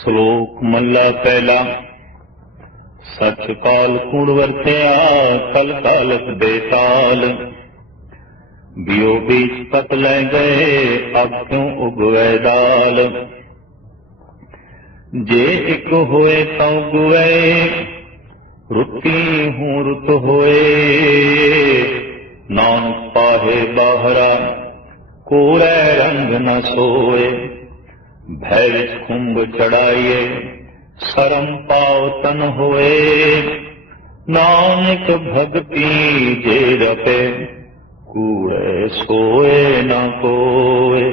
ਸ਼ਲੋਕ ਮਹਲਾ ਪਹਿਲਾ। ਸਚ ਕਾਲ ਕੂੜ ਵਰਤਿਆ ਕਲ ਕਾਲਕ ਬੇਤਾਲ। ਬਿਓ ਬੀਚ ਪਤ ਲੈ ਗਏ ਅਬ ਕਿਉਂ ਉਗਵੈ ਦਾਲ। ਜੇ ਇੱਕ ਹੋਏ ਤਾਂ ਉਗਵੈ ਰੁੱਤੀ ਹੂੰ ਰੁੱਤ ਹੋਏ। ਨਾਨਕ ਪਾਹੇ ਬਾਹਰਾ ਕੋਰੈ ਰੰਗ ਨ ਸੋਏ। ਭੈ ਵਿੱਚ ਖੁੰਭ ਚੜਾਈਏ ਸਰਮ ਪਾਉ ਤਨ ਹੋਏ। ਨਾਨਕ ਭਗਤੀ ਜੇ ਰਪੇ ਕੂੜੇ ਸੋਏ ਨਾ ਕੋਏ।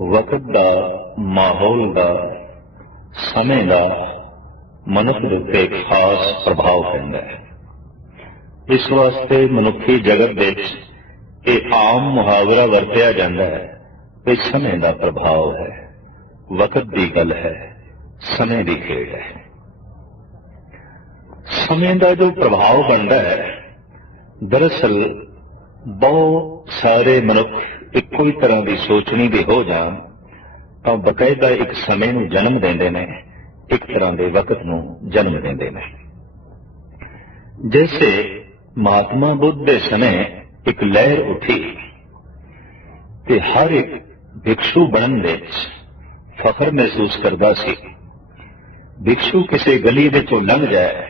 ਵਕਤ ਦਾ, ਮਾਹੌਲ ਦਾ, ਸਮੇਂ ਦਾ ਮਨੁੱਖ ਦੇ ਉੱਤੇ ਖਾਸ ਪ੍ਰਭਾਵ ਪੈਂਦਾ ਹੈ। ਇਸ ਵਾਸਤੇ ਮਨੁੱਖੀ ਜਗਤ ਵਿੱਚ ਇਹ ਆਮ ਮੁਹਾਵਰਾ ਵਰਤਿਆ ਜਾਂਦਾ ਹੈ ਕਿ ਸਮੇਂ ਦਾ ਪ੍ਰਭਾਵ ਹੈ, ਵਕਤ ਦੀ ਗੱਲ ਹੈ, ਸਮੇਂ ਦੀ ਖੇਡ ਹੈ। ਸਮੇਂ ਦਾ ਜੋ ਪ੍ਰਭਾਵ ਬਣਦਾ ਹੈ, ਦਰਅਸਲ ਬਹੁਤ ਸਾਰੇ ਮਨੁੱਖ ਇੱਕੋ ਹੀ ਤਰ੍ਹਾਂ ਦੀ ਸੋਚਣੀ ਦੇ ਹੋ ਜਾਣ ਤਾਂ ਬਕਾਇਦਾ ਇੱਕ ਸਮੇਂ ਨੂੰ ਜਨਮ ਦਿੰਦੇ ਨੇ, ਇੱਕ ਤਰ੍ਹਾਂ ਦੇ ਵਕਤ ਨੂੰ ਜਨਮ ਦਿੰਦੇ ਨੇ। ਜੈਸੇ ਮਹਾਤਮਾ ਬੁੱਧ ਦੇ ਸਮੇਂ ਇੱਕ ਲਹਿਰ ਉੱਠੀ ਤੇ ਹਰ ਇੱਕ ਭਿਕਸ਼ੂ ਬਣਨ ਵਿੱਚ ਫਖਰ ਮਹਿਸੂਸ ਕਰਦਾ ਸੀ। ਭਿਕਸ਼ੂ ਕਿਸੇ ਗਲੀ ਵਿੱਚੋਂ ਲੰਘ ਜਾਏ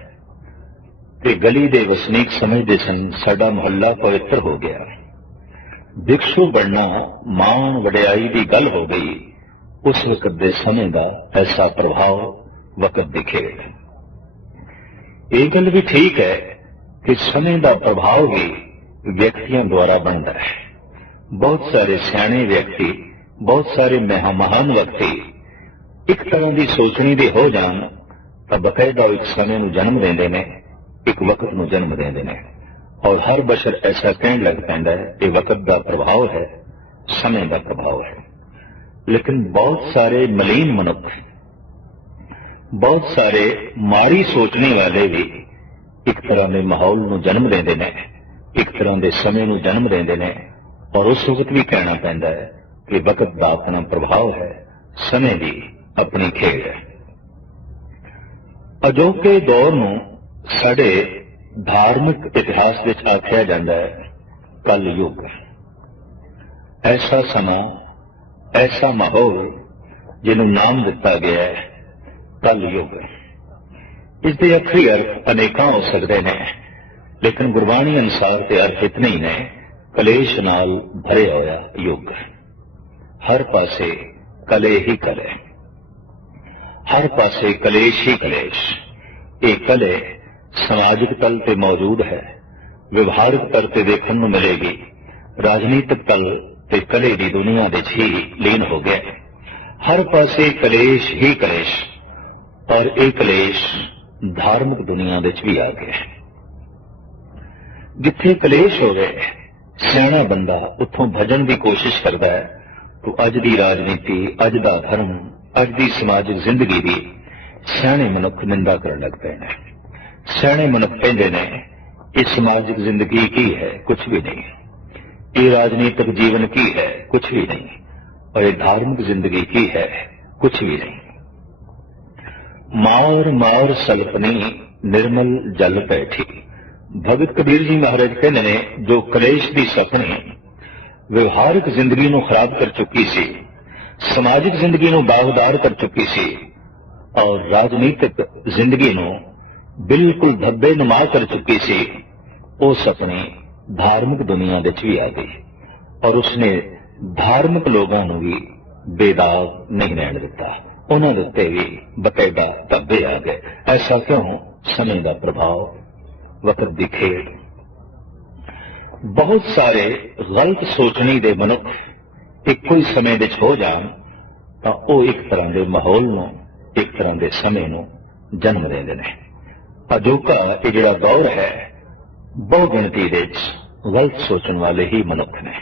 ਤੇ ਗਲੀ ਦੇ ਵਸਨੀਕ ਸਮਝਦੇ ਸਨ ਸਾਡਾ ਮੁਹੱਲਾ ਪਵਿੱਤਰ ਹੋ ਗਿਆ। ਭਿਕਸ਼ੂ ਬਣਨਾ ਮਾਣ ਵਡਿਆਈ ਦੀ ਗੱਲ ਹੋ ਗਈ। ਉਸ ਵਕਤ ਦੇ ਸਮੇਂ ਦਾ ਐਸਾ ਪ੍ਰਭਾਵ, ਵਕਤ ਦੀ ਖੇਡ। ਇਹ ਗੱਲ ਵੀ ਠੀਕ ਹੈ ਕਿ ਸਮੇਂ ਦਾ ਪ੍ਰਭਾਵ ਵੀ ਵਿਅਕਤੀਆਂ ਦੁਆਰਾ ਬਣਦਾ ਹੈ। ਬਹੁਤ ਸਾਰੇ ਸਿਆਣੇ ਵਿਅਕਤੀ, ਬਹੁਤ ਸਾਰੇ ਮਹਾਨ ਵਿਅਕਤੀ ਇੱਕ ਤਰ੍ਹਾਂ ਦੀ ਸੋਚਣੀ ਦੇ ਹੋ ਜਾਣ ਤਾਂ ਬਕਾਇਦਾ ਇੱਕ ਸਮੇਂ ਨੂੰ ਜਨਮ ਦਿੰਦੇ ਨੇ, ਇੱਕ ਵਕਤ ਨੂੰ ਜਨਮ ਦਿੰਦੇ ਨੇ। ਔਰ ਹਰ ਬਸ਼ਰ ਐਸਾ ਕਹਿਣ ਲੱਗ ਪੈਂਦਾ ਹੈ ਇਹ ਵਕਤ ਦਾ ਪ੍ਰਭਾਵ ਹੈ, ਸਮੇਂ ਦਾ ਪ੍ਰਭਾਵ ਹੈ। ਲੇਕਿਨ ਬਹੁਤ ਸਾਰੇ ਮਲੀਨ ਮਨੁੱਖ, ਬਹੁਤ ਸਾਰੇ ਮਾੜੀ ਸੋਚਣੇ ਵਾਲੇ ਵੀ ਇੱਕ ਤਰ੍ਹਾਂ ਦੇ ਮਾਹੌਲ ਨੂੰ ਜਨਮ ਦਿੰਦੇ ਨੇ, ਇੱਕ ਤਰ੍ਹਾਂ ਦੇ ਸਮੇਂ ਨੂੰ ਜਨਮ ਦਿੰਦੇ ਨੇ। ਔਰ ਉਸ ਵਕਤ ਵੀ ਕਹਿਣਾ ਪੈਂਦਾ ਹੈ ਕਿ ਵਕਤ ਦਾ ਆਪਣਾ ਪ੍ਰਭਾਵ ਹੈ, ਸਮੇਂ ਦੀ ਆਪਣੀ ਖੇਡ ਹੈ। ਅਜੋਕੇ ਦੌਰ ਨੂੰ ਸਾਡੇ ਧਾਰਮਿਕ ਇਤਿਹਾਸ ਵਿੱਚ ਆਖਿਆ ਜਾਂਦਾ ਹੈ ਕਲ ਯੁੱਗ। ਐਸਾ ਸਮਾਂ, ਐਸਾ ਮਾਹੌਲ ਜਿਹਨੂੰ ਨਾਮ ਦਿੱਤਾ ਗਿਆ ਹੈ ਕਲ ਯੁੱਗ। ਇਸ ਦੇ ਅੱਖਰੀ ਅਰਥ ਅਨੇਕਾਂ ਹੋ ਸਕਦੇ ਨੇ, ਲੇਕਿਨ ਗੁਰਬਾਣੀ ਅਨੁਸਾਰ ਤੇ ਅਰਥ ਇਤਨੇ ਹੀ ਨੇ, ਕਲੇਸ਼ ਨਾਲ ਭਰਿਆ ਹੋਇਆ ਯੁੱਗ। ਹਰ ਪਾਸੇ ਕਲੇ ਹੀ ਕਲੇ, ਹਰ ਪਾਸੇ ਕਲੇਸ਼ ਹੀ ਕਲੇਸ਼। ਇਹ ਕਲੇ ਸਮਾਜਿਕ ਤਲ ਤੇ ਮੌਜੂਦ ਹੈ, ਵਿਵਹਾਰਿਕ ਤਲ ਤੇ ਦੇਖਣ ਨੂੰ ਮਿਲੇਗੀ। ਰਾਜਨੀਤਿਕ ਤਲ ਤੇ ਕਲੇ ਦੀ ਦੁਨੀਆ ਵਿੱਚ ਹੀ ਲੀਨ ਹੋ ਗਿਆ। ਹਰ ਪਾਸੇ ਕਲੇਸ਼ ਹੀ ਕਲੇਸ਼, ਔਰ ਇਹ ਕਲੇਸ਼ ਧਾਰਮਿਕ ਦੁਨੀਆ ਵਿੱਚ ਵੀ ਆ ਗਿਆ। ਜਿੱਥੇ ਕਲੇਸ਼ ਹੋ ਗਏ, ਸਿਆਣਾ ਬੰਦਾ ਉੱਥੋਂ ਭੱਜਣ ਦੀ ਕੋਸ਼ਿਸ਼ ਕਰਦਾ ਹੈ ਕਿ ਅੱਜ ਦੀ ਰਾਜਨੀਤੀ, ਅੱਜ ਦਾ ਧਰਮ, ਅੱਜ ਦੀ ਸਮਾਜਿਕ ਜ਼ਿੰਦਗੀ ਦੀ ਸਿਆਣੇ ਮਨੁੱਖ ਨਿੰਦਾ ਕਰਨ ਲੱਗ ਪਏ ਨੇ। ਸਿਆਣੇ ਮਨੁੱਖ ਕਹਿੰਦੇ ਨੇ ਇਹ ਸਮਾਜਿਕ ਜ਼ਿੰਦਗੀ ਕੀ ਹੈ? ਕੁਝ ਵੀ ਨਹੀਂ। ਇਹ ਰਾਜਨੀਤਿਕ ਜੀਵਨ ਕੀ ਹੈ? ਕੁਝ ਵੀ ਨਹੀਂ। ਔਰ ਇਹ ਧਾਰਮਿਕ ਜ਼ਿੰਦਗੀ ਕੀ ਹੈ? ਕੁਝ ਵੀ ਨਹੀਂ। ਮਾਰ ਮਾਰ ਸਲਪਨੀ ਨਿਰਮਲ ਜਲ ਬੈਠੀ। ਭਗਤ ਕਬੀਰ ਜੀ ਮਹਾਰਾਜ ਕਹਿੰਦੇ ਨੇ ਜੋ ਕਲੇਸ਼ ਦੀ ਸਪਣੀ ਵਿਵਹਾਰਿਕ ਜ਼ਿੰਦਗੀ ਨੂੰ ਖਰਾਬ ਕਰ ਚੁੱਕੀ ਸੀ, ਸਮਾਜਿਕ ਜ਼ਿੰਦਗੀ ਨੂੰ ਦਾਗਦਾਰ ਕਰ ਚੁੱਕੀ ਸੀ, ਔਰ ਰਾਜਨੀਤਿਕ ਜ਼ਿੰਦਗੀ ਨੂੰ ਬਿਲਕੁਲ ਧੱਬੇ-ਨੁਮਾ ਕਰ ਚੁੱਕੀ ਸੀ, ਉਹ ਸਪਣੀ ਧਾਰਮਿਕ ਦੁਨੀਆ ਵਿੱਚ ਵੀ ਆ ਗਈ। ਔਰ ਉਸਨੇ ਧਾਰਮਿਕ ਲੋਕਾਂ ਨੂੰ ਵੀ ਬੇਦਾਗ ਨਹੀਂ ਰਹਿਣ ਦਿੱਤਾ, ਉਹਨਾਂ ਦੇ ਉੱਤੇ ਵੀ ਬਕਾਇਦਾ ਧੱਬੇ ਆ ਗਏ। ਐਸਾ ਕਿਉਂ? ਸਮੇਂ ਦਾ ਪ੍ਰਭਾਵ, ਵਕਤ ਦੀ ਖੇਡ। ਬਹੁਤ ਸਾਰੇ ਗਲਤ ਸੋਚਣੀ ਦੇ ਮਨੁੱਖ ਇੱਕੋ ਹੀ ਸਮੇਂ ਵਿੱਚ ਹੋ ਜਾਣ ਤਾਂ ਉਹ ਇੱਕ ਤਰ੍ਹਾਂ ਦੇ ਮਾਹੌਲ ਨੂੰ, ਇੱਕ ਤਰ੍ਹਾਂ ਦੇ ਸਮੇਂ ਨੂੰ ਜਨਮ ਦਿੰਦੇ ਨੇ। ਅਜੋਕਾ ਇਹ ਜਿਹੜਾ ਦੌਰ ਹੈ, ਬਹੁ ਗਿਣਤੀ ਵਿੱਚ ਗਲਤ ਸੋਚਣ ਵਾਲੇ ਹੀ ਮਨੁੱਖ ਨੇ,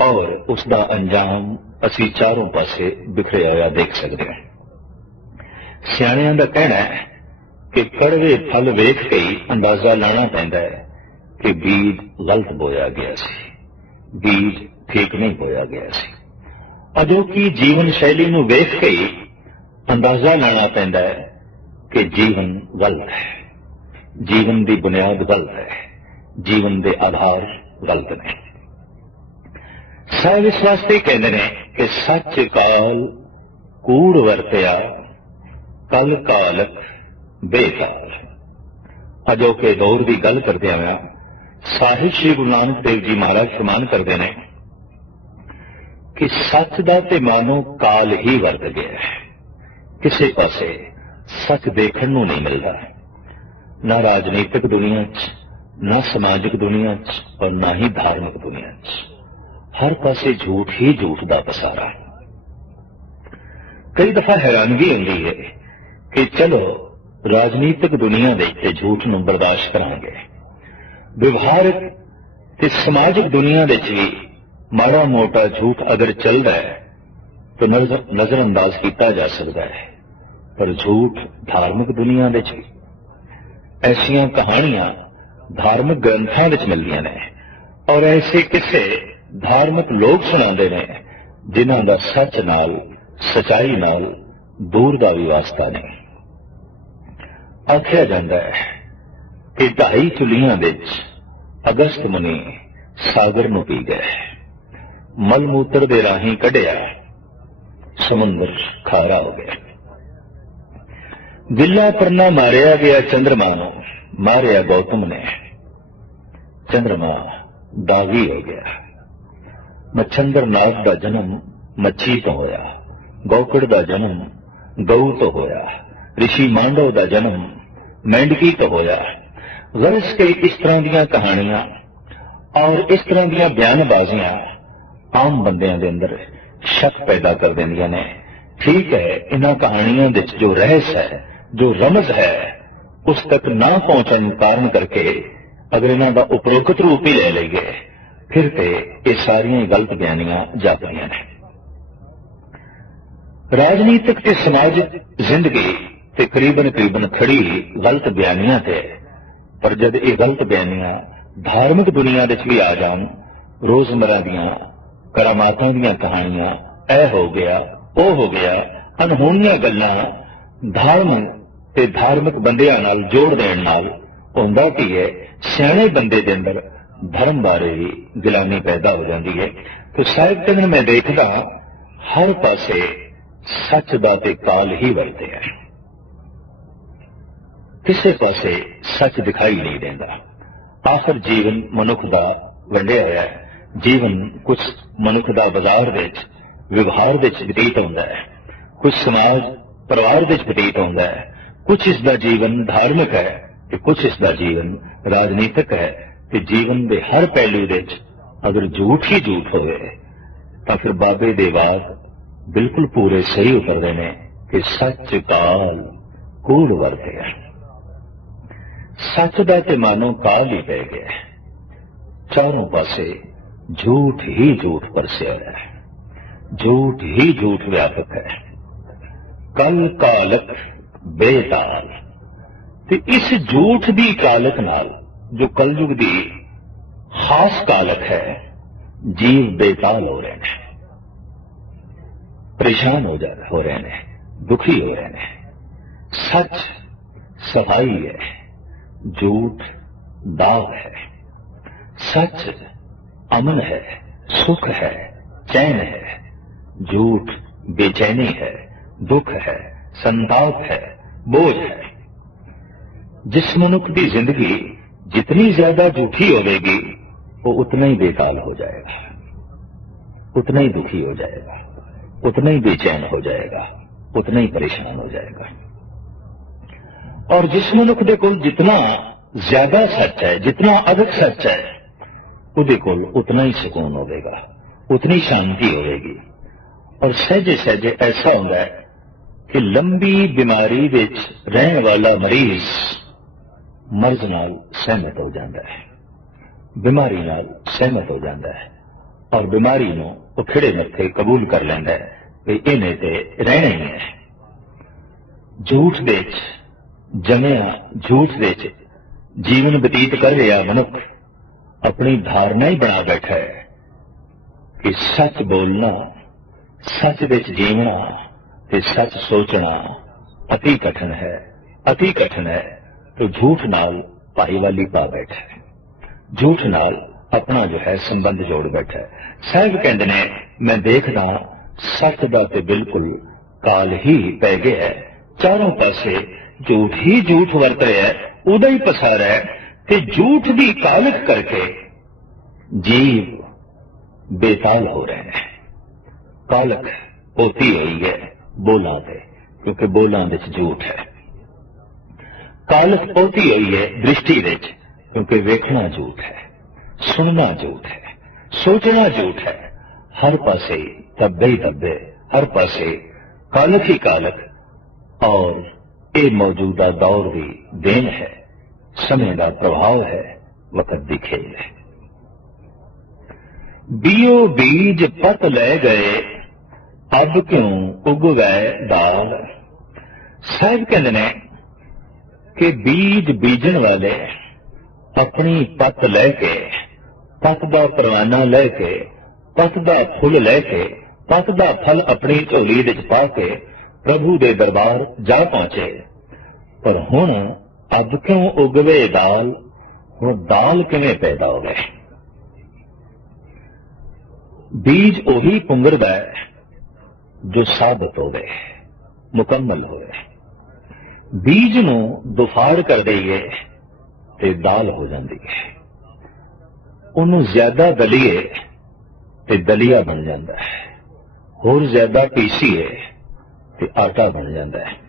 ਔਰ ਉਸ ਦਾ ਅੰਜਾਮ ਅਸੀਂ ਚਾਰੋਂ ਪਾਸੇ ਬਿਖਰਿਆ ਹੋਇਆ ਦੇਖ ਸਕਦੇ ਹਾਂ। ਸਿਆਣਿਆਂ ਦਾ ਕਹਿਣਾ ਹੈ ਕਿ ਕੜਵੇ ਫਲ ਵੇਖ ਕੇ ਹੀ ਅੰਦਾਜ਼ਾ ਲਾਣਾ ਪੈਂਦਾ ਹੈ ਕਿ ਬੀਜ ਗਲਤ ਬੋਇਆ ਗਿਆ ਸੀ, ਬੀਜ ਠੀਕ ਨਹੀਂ ਬੋਇਆ ਗਿਆ ਸੀ। ਅਜੋਕੀ ਜੀਵਨ ਸ਼ੈਲੀ ਨੂੰ ਵੇਖ ਕੇ ਹੀ ਅੰਦਾਜ਼ਾ ਲਾਣਾ ਪੈਂਦਾ ਹੈ ਕਿ ਜੀਵਨ ਗਲਤ ਹੈ, ਜੀਵਨ ਦੀ ਬੁਨਿਆਦ ਗਲਤ ਹੈ, ਜੀਵਨ ਦੇ ਆਧਾਰ ਗਲਤ ਨੇ। ਸਾਹਿਬ ਇਸ ਵਾਸਤੇ ਕਹਿੰਦੇ ਨੇ ਕਿ ਸੱਚ ਕਾਲ ਕੂੜ ਵਰਤਿਆ, ਕਲ ਕਾਲਕ ਬੇਕਾਲ। ਅਜੋਕੇ ਦੌਰ ਦੀ ਗੱਲ ਕਰਦਿਆਂ ਹੋਇਆ ਸਾਹਿਬ ਸ੍ਰੀ ਗੁਰੂ ਨਾਨਕ ਦੇਵ ਜੀ ਮਹਾਰਾਜ ਫਰਮਾਨ ਕਰਦੇ ਨੇ ਕਿ ਸੱਚ ਦਾ ਤੇ ਮਾਨੋ ਕਾਲ ਹੀ ਵਰਤ ਗਿਆ ਹੈ। ਕਿਸੇ ਪਾਸੇ ਸੱਚ ਦੇਖਣ ਨੂੰ ਨਹੀਂ ਮਿਲਦਾ, ਨਾ ਰਾਜਨੀਤਿਕ ਦੁਨੀਆ 'ਚ, ਨਾ ਸਮਾਜਿਕ ਦੁਨੀਆ 'ਚ, ਔਰ ਨਾ ਹੀ ਧਾਰਮਿਕ ਦੁਨੀਆ 'ਚ। ਹਰ ਪਾਸੇ ਝੂਠ ਹੀ ਝੂਠ ਦਾ ਪਸਾਰਾ। ਕਈ ਦਫਾ ਹੈਰਾਨਗੀ ਹੁੰਦੀ ਹੈ ਕਿ ਚਲੋ ਰਾਜਨੀਤਿਕ ਦੁਨੀਆ ਦੇ ਉੱਤੇ ਝੂਠ ਨੂੰ ਬਰਦਾਸ਼ਤ ਕਰਾਂਗੇ, ਵਿਵਹਾਰਿਕ ਤੇ ਸਮਾਜਿਕ ਦੁਨੀਆ ਵਿੱਚ ਵੀ ਮਾੜਾ ਮੋਟਾ ਝੂਠ ਅਗਰ ਚੱਲਦਾ ਹੈ ਤਾਂ ਨਜ਼ਰਅੰਦਾਜ਼ ਕੀਤਾ ਜਾ ਸਕਦਾ ਹੈ, ਪਰ ਝੂਠ ਧਾਰਮਿਕ ਦੁਨੀਆ ਵਿੱਚ ਵੀ ਐਸੀਆਂ ਕਹਾਣੀਆਂ ਧਾਰਮਿਕ ਗ੍ਰੰਥਾਂ ਵਿੱਚ ਮਿਲਦੀਆਂ ਨੇ, ਔਰ ਐਸੇ ਕਿਸੇ ਧਾਰਮਿਕ ਲੋਕ ਸੁਣਾਉਂਦੇ ਨੇ ਜਿਨ੍ਹਾਂ ਦਾ ਸੱਚ ਨਾਲ, ਸਚਾਈ ਨਾਲ ਦੂਰ ਦਾ ਵੀ ਵਾਸਤਾ ਨਹੀਂ। ਆਖਿਆ ਜਾਂਦਾ ਹੈ ਕਿ 2.5 ਚੁੱਲੀਆਂ ਵਿੱਚ ਅਗਸਤ ਮੁਨੀ ਸਾਗਰ ਨੂੰ ਪੀ ਗਏ, ਮਲ ਮੂਤਰ ਦੇ ਰਾਹੀਂ ਕੱਢਿਆ, ਸਮੁੰਦਰ ਖਾਰਾ ਹੋ ਗਿਆ। ਗਿੱਲਾ ਪਰਨਾ ਮਾਰਿਆ ਗਿਆ ਚੰਦਰਮਾ ਨੂੰ, ਮਾਰਿਆ ਗੌਤਮ ਨੇ, ਚੰਦਰਮਾ ਦਾਗੀ ਹੋ ਗਿਆ। ਮੱਛੰਦਰ ਨਾਗ ਦਾ ਜਨਮ ਮੱਛੀ ਤੋਂ ਹੋਇਆ, ਗੌਕੜ ਦਾ ਜਨਮ ਗਊ ਤੋਂ ਹੋਇਆ, ਰਿਸ਼ੀ ਮਾਂਡਵ ਦਾ ਜਨਮ ਮੈਂਡਕੀ ਤੋਂ ਹੋਇਆ। ਗਰਜ ਕੇ ਇਸ ਤਰ੍ਹਾਂ ਦੀਆਂ ਕਹਾਣੀਆਂ ਔਰ ਇਸ ਤਰ੍ਹਾਂ ਦੀਆਂ ਬਿਆਨਬਾਜ਼ੀਆਂ ਆਮ ਬੰਦਿਆਂ ਦੇ ਅੰਦਰ ਸ਼ੱਕ ਪੈਦਾ ਕਰ ਦਿੰਦੀਆਂ ਨੇ। ਠੀਕ ਹੈ, ਇਹਨਾਂ ਕਹਾਣੀਆਂ ਵਿੱਚ ਜੋ ਰਹੱਸ ਹੈ, ਜੋ ਰਮਜ਼ ਹੈ, ਉਸ ਤੱਕ ਨਾ ਪਹੁੰਚਣ ਕਾਰਨ ਕਰਕੇ ਅਗਰ ਇਹਨਾਂ ਦਾ ਉਪਰੋਕਤ ਰੂਪ ਹੀ ਲੈ ਲਈਏ ਫਿਰ ਤੇ ਇਹ ਸਾਰੀਆਂ ਗਲਤ ਬਿਆਨੀਆਂ ਜਾਪਦੀਆਂ ਨੇ। ਰਾਜਨੀਤਿਕ ਤੇ ਸਮਾਜਿਕ ਜ਼ਿੰਦਗੀ ਤਕਰੀਬਨ ਖੜੀ ਗਲਤ ਬਿਆਨੀਆਂ ਤੇ, ਪਰ ਜਦ ਇਹ ਗਲਤ ਬਿਆਨੀਆਂ ਧਾਰਮਿਕ ਦੁਨੀਆ ਵਿੱਚ ਵੀ ਆ ਜਾਣ, ਰੋਜ਼ਮਰਾ ਦੀਆਂ ਕਰਾਮਾਤਾਂ ਦੀਆਂ ਕਹਾਣੀਆਂ, ਇਹ ਹੋ ਗਿਆ, ਉਹ ਹੋ ਗਿਆ, ਅਨਹੋਣੀਆਂ ਗੱਲਾਂ ਧਾਰਮਿਕ ਤੇ ਧਾਰਮਿਕ ਬੰਦਿਆਂ ਨਾਲ ਜੋੜ ਦੇਣ ਨਾਲ ਹੁੰਦਾ ਕੀ ਹੈ, ਸਿਆਣੇ ਬੰਦੇ ਦੇ ਅੰਦਰ ਧਰਮ ਬਾਰੇ ਵੀ ਗਿਲਾਨੀ ਪੈਦਾ ਹੋ ਜਾਂਦੀ ਹੈ। ਤੇ ਸਾਹਿਬ ਕਹਿੰਦੇ ਮੈਂ ਦੇਖਦਾ ਹਰ ਪਾਸੇ ਸੱਚ ਦਾ ਤੇ ਕਾਲ ਹੀ ਵਰਤਿਆ, ਕਿਸੇ ਪਾਸੇ ਸੱਚ ਦਿਖਾਈ ਨਹੀਂ ਦਿੰਦਾ। ਆਖਰ ਜੀਵਨ ਮਨੁੱਖ ਦਾ ਵੰਡਿਆ ਹੋਇਆ ਹੈ। ਜੀਵਨ ਕੁਝ ਮਨੁੱਖ ਦਾ ਬਾਜ਼ਾਰ ਵਿੱਚ, ਵਿਵਹਾਰ ਵਿੱਚ ਬਤੀਤ ਹੁੰਦਾ ਹੈ, ਕੁਝ ਸਮਾਜ ਪਰਿਵਾਰ ਵਿੱਚ ਬਤੀਤ ਹੁੰਦਾ ਹੈ, ਕੁਝ ਇਸ ਦਾ ਜੀਵਨ ਧਾਰਮਿਕ ਹੈ ਤੇ ਕੁਝ ਇਸ ਦਾ ਜੀਵਨ ਰਾਜਨੀਤਿਕ ਹੈ। ਤੇ ਜੀਵਨ ਦੇ ਹਰ ਪਹਿਲੂ ਵਿੱਚ ਅਗਰ ਝੂਠ ਹੀ ਝੂਠ ਹੋਵੇ ਤਾਂ ਫਿਰ ਬਾਬੇ ਦੇ ਬਾਤ ਬਿਲਕੁਲ ਪੂਰੇ ਸਹੀ ਉਤਰਦੇ ਨੇ ਕਿ ਸੱਚ ਕਾਲ ਕੂੜ ਵਰਤਿਆ। ਸੱਚ ਦਾ ਤੇ ਮਾਨੋ ਕਾਲ ਹੀ ਪੈ ਗਿਆ, ਚਾਰੋਂ ਪਾਸੇ ਝੂਠ ਹੀ ਝੂਠ ਪਰਸਿਆ ਹੈ, ਝੂਠ ਹੀ ਝੂਠ ਵਿਆਪਕ ਹੈ। ਕਲ ਕਾਲਕ ਬੇਤਾਲ। ਤੇ ਇਸ ਝੂਠ ਦੀ ਕਾਲਕ ਨਾਲ ਜੋ ਕਲਯੁਗ ਦੀ ਖਾਸ ਕਾਲਕ ਹੈ, ਜੀਵ ਬੇਤਾਲ ਹੋ ਰਹੇ ਨੇ, ਪਰੇਸ਼ਾਨ ਹੋ ਰਹੇ ਨੇ, ਦੁਖੀ ਹੋ ਰਹੇ ਨੇ। ਸੱਚ ਸਫਾਈ ਹੈ, ਝੂਠ ਦਾਗ ਹੈ। सच अमन है, सुख है, चैन है। झूठ बेचैनी है, दुख है, संताप है, बोझ है। जिस मनुख की जिंदगी जितनी ज्यादा झूठी होगी वो उतना ही बेताल हो जाएगा, उतना ही दुखी हो जाएगा, उतना ही बेचैन हो जाएगा, उतना ही परेशान हो जाएगा। और जिस मनुख दे कोल जितना ज्यादा सच है, जितना अधिक सच है, उहदे कोल उतना ही सुकून होगा, उतनी शांति होगी। और सहजे सहजे ऐसा होता है कि लंबी बीमारी विच रहने वाला मरीज मर्ज नाल सहमत हो जाता है, बीमारी नाल सहमत हो जाता है और बीमारी नूं वो खिड़े मत्थे कबूल कर लैंदा है कि इन्हें ते रहना ही है। झूठ दे जमिया झूठ दे जीवन बतीत कर रहा मनुख अपनी धारणा ही बना बैठा है कि सच बोलना, सच विच जीवना ते सच सोचना अति कठिन है, अति कठिन है। तो झूठ नाल भाईवाली पा बैठा है, झूठ नाल अपना जो है संबंध जोड़ बैठा है। साहब कहते ने मैं देखदा सच दा ते बिल्कुल काल ही पै गया है, चारों पासे झूठ ही झूठ वरत रहा है, उदा ही पसारा है कि झूठ की कालक करके जीव बेताल हो रहे हैं। कालक होती हुई है बोलां ते, क्योंकि बोलां विच झूठ है। कालक होती हुई है दृष्टि विच, क्योंकि वेखना झूठ है, सुनना झूठ है, सोचना झूठ है। हर पासे दब्बे ही दब्बे, हर पासे कालक ही कालक। और ये मौजूदा दौर की देन है, समय का प्रभाव है, वक्त की खेल है। बीओ बीज पत ले गए, अब क्यों उग गए दाल। साहब कहते ने कि बीज बीजन वाले अपनी पत लैके, पत का परवाना लैके, पत का फुल लैके, पत का फल अपनी झोली विच पा के प्रभु दे दरबार जा पहुंचे। पर हुण अब क्यों उगवे दाल, हुण दाल किवें पैदा हो गए। बीज ओही पुंगरदा है जो साबित हो गए, मुकम्मल होए। बीज नूं दुफाड़ कर दईए ते दाल हो जाती है, उन्होंने ज्यादा दलीए ते दलिया बन जाता है, होर ज्यादा पीसीए ते आटा बन जाता है।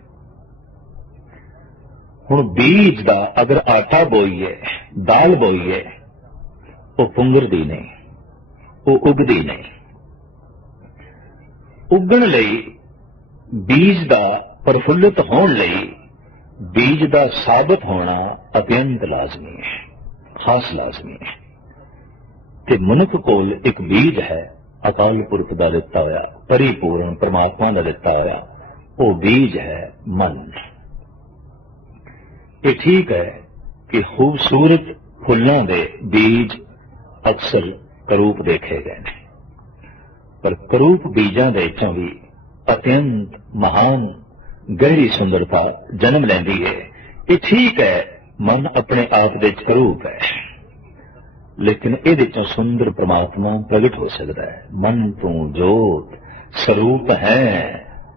हुण बीज दा अगर आटा बोईए, दाल बोईए, वो पुंगरदी नहीं, वो उगदी नहीं। उगण लई बीज दा प्रफुल्लित होने लई बीज दा साबित होना अत्यंत लाजमी है, खास लाजमी है। ते मनुख कोल एक बीज है, अकाल पुरख दा दिता होया, परिपूर्ण परमात्मा दा दिता होया, वो बीज है मन। ये ठीक है कि खूबसूरत फुल्लां दे बीज अक्सर करूप देखे गए हैं, पर करूप बीजां दे विचों भी अत्यंत महान गहरी सुंदरता जन्म लैंदी है। ये ठीक है, मन अपने आप दे करूप है, लेकिन ये विचों सुंदर परमात्मा प्रगट हो सकता है। मन तू जोत स्वरूप है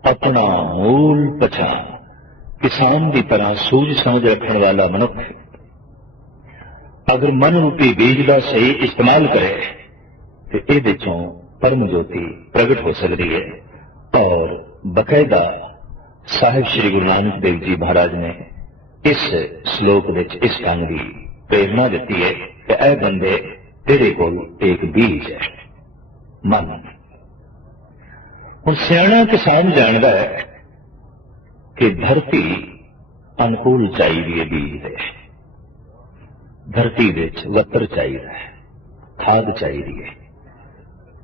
अपना मूल पछान। किसान की तरह सूझ समझ रखने वाला मनुष्य अगर मन रूपी बीज का सही इस्तेमाल करे तो ये परम ज्योति प्रगट हो सकती है। और बकायदा साहिब श्री गुरु नानक देव जी महाराज ने इस श्लोक विच इस ढंग की प्रेरणा दी है कि ऐ बंदे तेरे को एक बीज है मन। हुण सियाणा किसान जानता है कि धरती अनुकूल चाहिए बीज है, धरती विच वतर चाहिए, खाद चाहिए,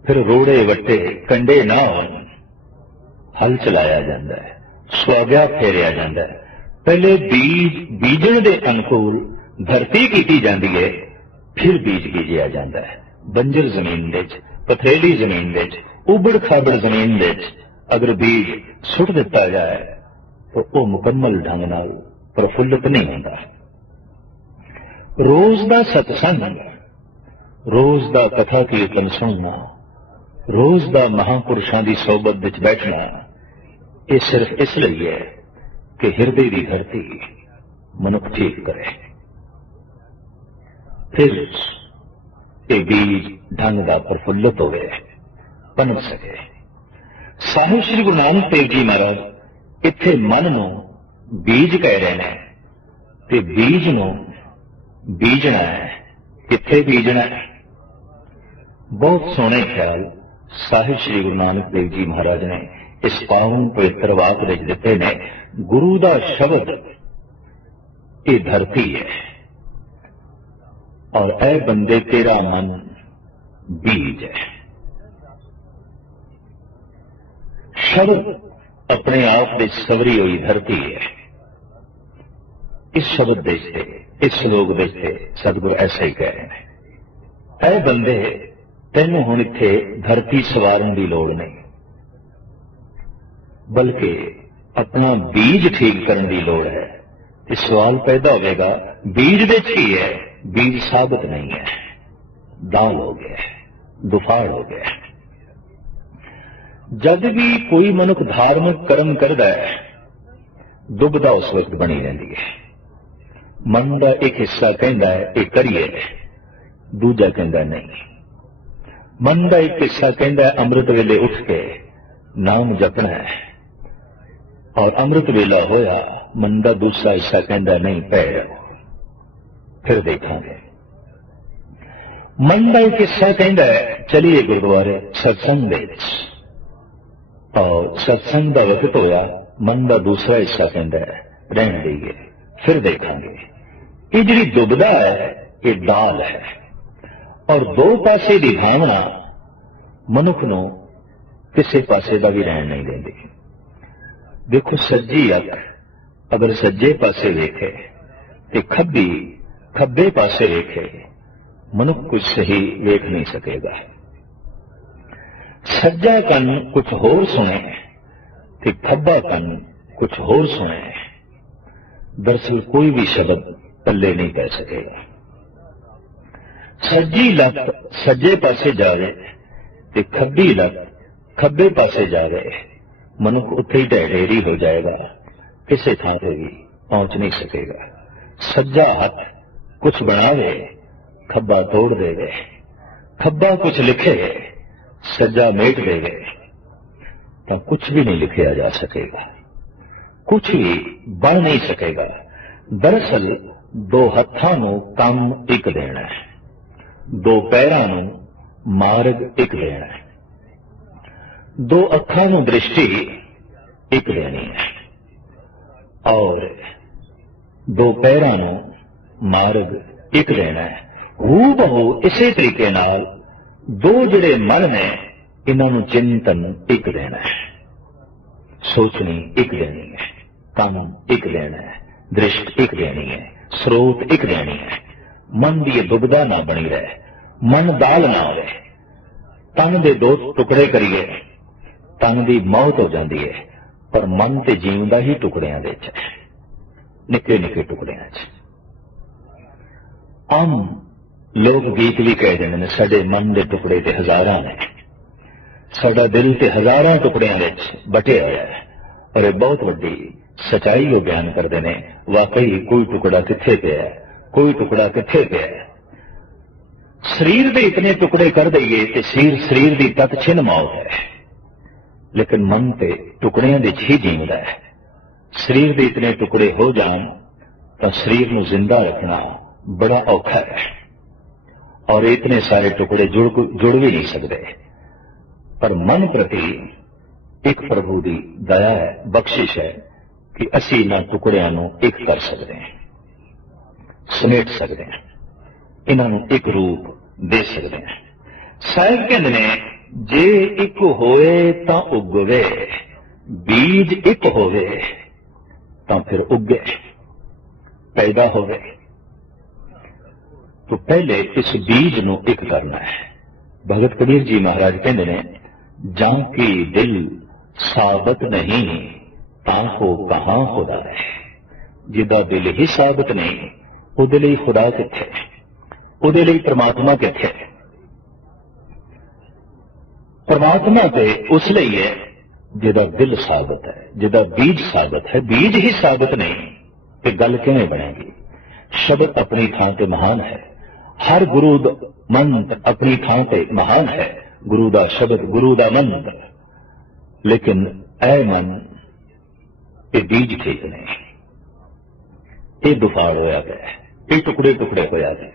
फिर रोड़े वट्टे कंडे ना होन, हल चलाया जाता है, सुहागा फेरिया जाता है। पहले बीज बीजण दे अनुकूल धरती की जाती है, फिर बीज बीजिया जाता है। बंजर जमीन विच, पथरेली जमीन विच, उबड़ खाबड़ जमीन विच अगर बीज सुट दिता जाए तो वह मुकम्मल ढंग नाल प्रफुल्लित नहीं होता। रोज का सत्संग, रोज का कथा कीर्तन सुनना, रोज का महापुरुषों की सोबत विच बैठना, ये सिर्फ इसलिए है कि हृदय की धरती मनुख ठीक करे, फिर ये बीज ढंग का प्रफुल्लित हो पनप सके। साहिब श्री गुरु नानक देव जी महाराज इत्थे मन नूं बीज कह रहे हैं, ते बीज नूं बीजना है, कित्थे बीजना है। बहुत सोहने ख्याल साहिब श्री गुरु नानक देव जी महाराज ने इस पावन पवित्र वाक विच दिते ने। गुरु दा शब्द ये धरती है और ऐ बंदे तेरा मन बीज है। शब्द अपने आप में सवरी हुई धरती है। इस शब्द देते, इस श्लोक देते सतगुरु ऐसा ही कह रहे हैं, ऐ बंदे तेनों हुण इत्थे धरती सवारन की लोड़ नहीं, बल्कि अपना बीज ठीक करने की लोड़ है। तो सवाल पैदा होगा, बीज विच ही है, बीज साबित नहीं है, दाल हो गया, दुफाड़ हो गया। जब भी कोई मनुख धार्मिक कर्म करता है, दुबदा उस वक्त बनी रहती है। मन का एक हिस्सा कहता है ये करिए, दूजा कहता नहीं। मन का एक हिस्सा कहता है अमृत वेले उठ के नाम जपना है, और अमृत वेला होया मन का दूसरा हिस्सा कहता नहीं पै रहो, फिर देखांगे। मन का एक हिस्सा कहता है चलिए गुरुद्वारे सत्संग दे, और सत्संग का वक्त होया मन का दूसरा हिस्सा कहता है रहने दीजिए, फिर देखांगे। ये जी दुबदा है ये दाल है, और दो पासे की भावना मनुख नूं किसी पासे का भी रहन नहीं देती। देखो सज्जी अख अगर सज्जे पासे वेखे तो खब्बे पासे वेखे, मनुख कुछ सही वेख नहीं सकेगा। सज्जा कन कुछ होर सुने तो खब्बा कन कुछ होर सुने, दरअसल कोई भी शब्द पल्ले नहीं पै सकेगा। सज्जी लत सज्जे पासे जावे तो खब्बी लत खब्बे पासे जावे, मनुख उत्थे ही ढेरी हो जाएगा, किसी थां से भी पहुंच नहीं सकेगा। सज्जा हाथ कुछ बनावे, खब्बा तोड़ देवे, खब्बा कुछ लिखे, सज्जा मेट देवे, तो कुछ भी नहीं लिखा जा सकेगा, कुछ भी बन नहीं सकेगा। दरअसल दो हत्थां नूं काम एक देना है, दो पैरां नूं मार्ग एक देना है, दो अखां नूं दृष्टि एक देनी है, और दो पैरां नूं मार्ग एक देना है। हू बहु इसे तरीके नाल दो जिहड़े मन ने इन्हां नूं चिंतन एक देना है, सोचनी एक देनी है, काम एक देना है, दृष्टि एक देनी है, स्रोत एक देनी है। मन की दुबदा ना बनी रहे, मन दाल ना हो, तन दे दो टुकड़े करिए, तन की मौत हो जाती है, पर मन ते जीवदा ही टुकड़ियां दे च, निके निके टुकड़ियां च। आम लोग गीत भी कह देंगे ने साडे मन के टुकड़े ते हजारां ने, साडा दिल ते हजारां टुकड़ियां विच बटिया होया है, और यह बहुत वड्डी सच्चाई को बयान करते हैं। वाकई कोई टुकड़ा किथे पे है, कोई टुकड़ा किथे पे है। शरीर के इतने टुकड़े कर दईए तो शरीर की तत छिन मौत है, लेकिन मन ते टुकड़ियां दे ही जीवदा है। शरीर के इतने टुकड़े हो जान तो शरीर को जिंदा रखना बड़ा औखा है, और इतने सारे टुकड़े जुड़ भी नहीं सकते। पर मन प्रति एक प्रभु की दया है, बख्शिश है कि असी इन्हां टुकड़ियां नूं एक कर सकते हैं, समेट सकते हैं, इन्हां एक रूप दे सकते हैं। साहिब कहते ने जे एक होए तां उगवे, बीज एक होवे तां फिर उगे, पैदा होवे। तो पहले इस बीज नूं एक करना है। भगत कबीर जी महाराज कहते ने जां की दिल साबत नहीं ताको कहां खुदा है। जिदा दिल ही साबित नहीं उहदे लई खुदा किथे, उहदे लई परमात्मा किथे। परमात्मा ते उस लई है जिदा दिल साबित है, जिदा बीज साबित है। बीज ही साबित नहीं तो गल किवें बनेगी। शब्द अपनी थां ते महान है, हर गुरु मंत्र अपनी थां ते महान है। गुरु दा शब्द, गुरु दा मंत्र, लेकिन ऐ मन ये बीज ठीक नहीं, ये दुफाड़ होया गया, ये टुकड़े टुकड़े होया गए।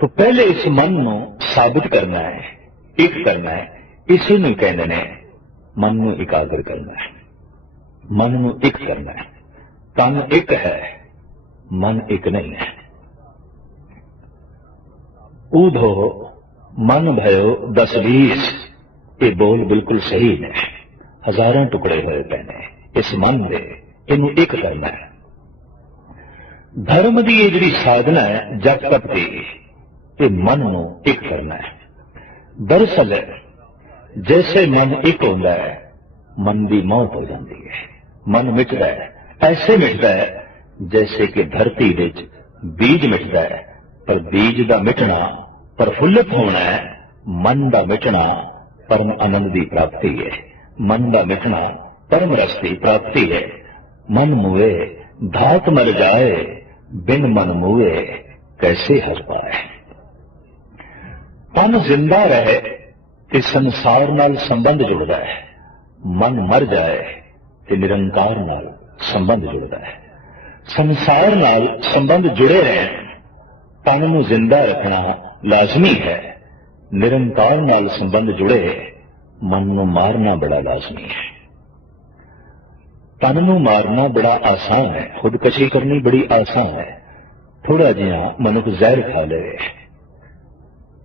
तो पहले इस मन को साबित करना है, एक करना है। इसी नूं कहंदे ने मन को एकाग्र करना है, मन को एक करना है। तन एक है, मन एक नहीं है। ऊधो मन भयो 10-20, ये बोल बिल्कुल सही ने। हजारों टुकड़े हुए पैने इस मन दे, इनू एक करना है। धर्म की जी साधना है जप तप की, ये मन को एक करना है। दरअसल जैसे मन एक होता है मन की मौत हो जाती है। मन मिटता है, ऐसे मिटता है जैसे कि धरती विच बीज मिटता है, पर बीज का मिटना प्रफुल्लित होना है, मन का मिटना परम आनंद की प्राप्ति है। मन का मिटना परम रस की प्राप्ति है। मन मुए धात मर जाए, बिन मन मुए कैसे हर पाए। तन जिंदा रहे कि संसार नाल संबंध जुड़ता है, मन मर जाए कि निरंकार नाल संबंध जुड़ता है। संसार नाल संबंध जुड़े रहे, तन नूं जिंदा रखना लाजमी है। निरंकार नाल संबंध जुड़े, मन नूं मारना बड़ा लाजमी है। तन नूं मारना बड़ा आसान है, खुदकशी करनी बड़ी आसान है। थोड़ा जिहा मनुख जहर खा ले,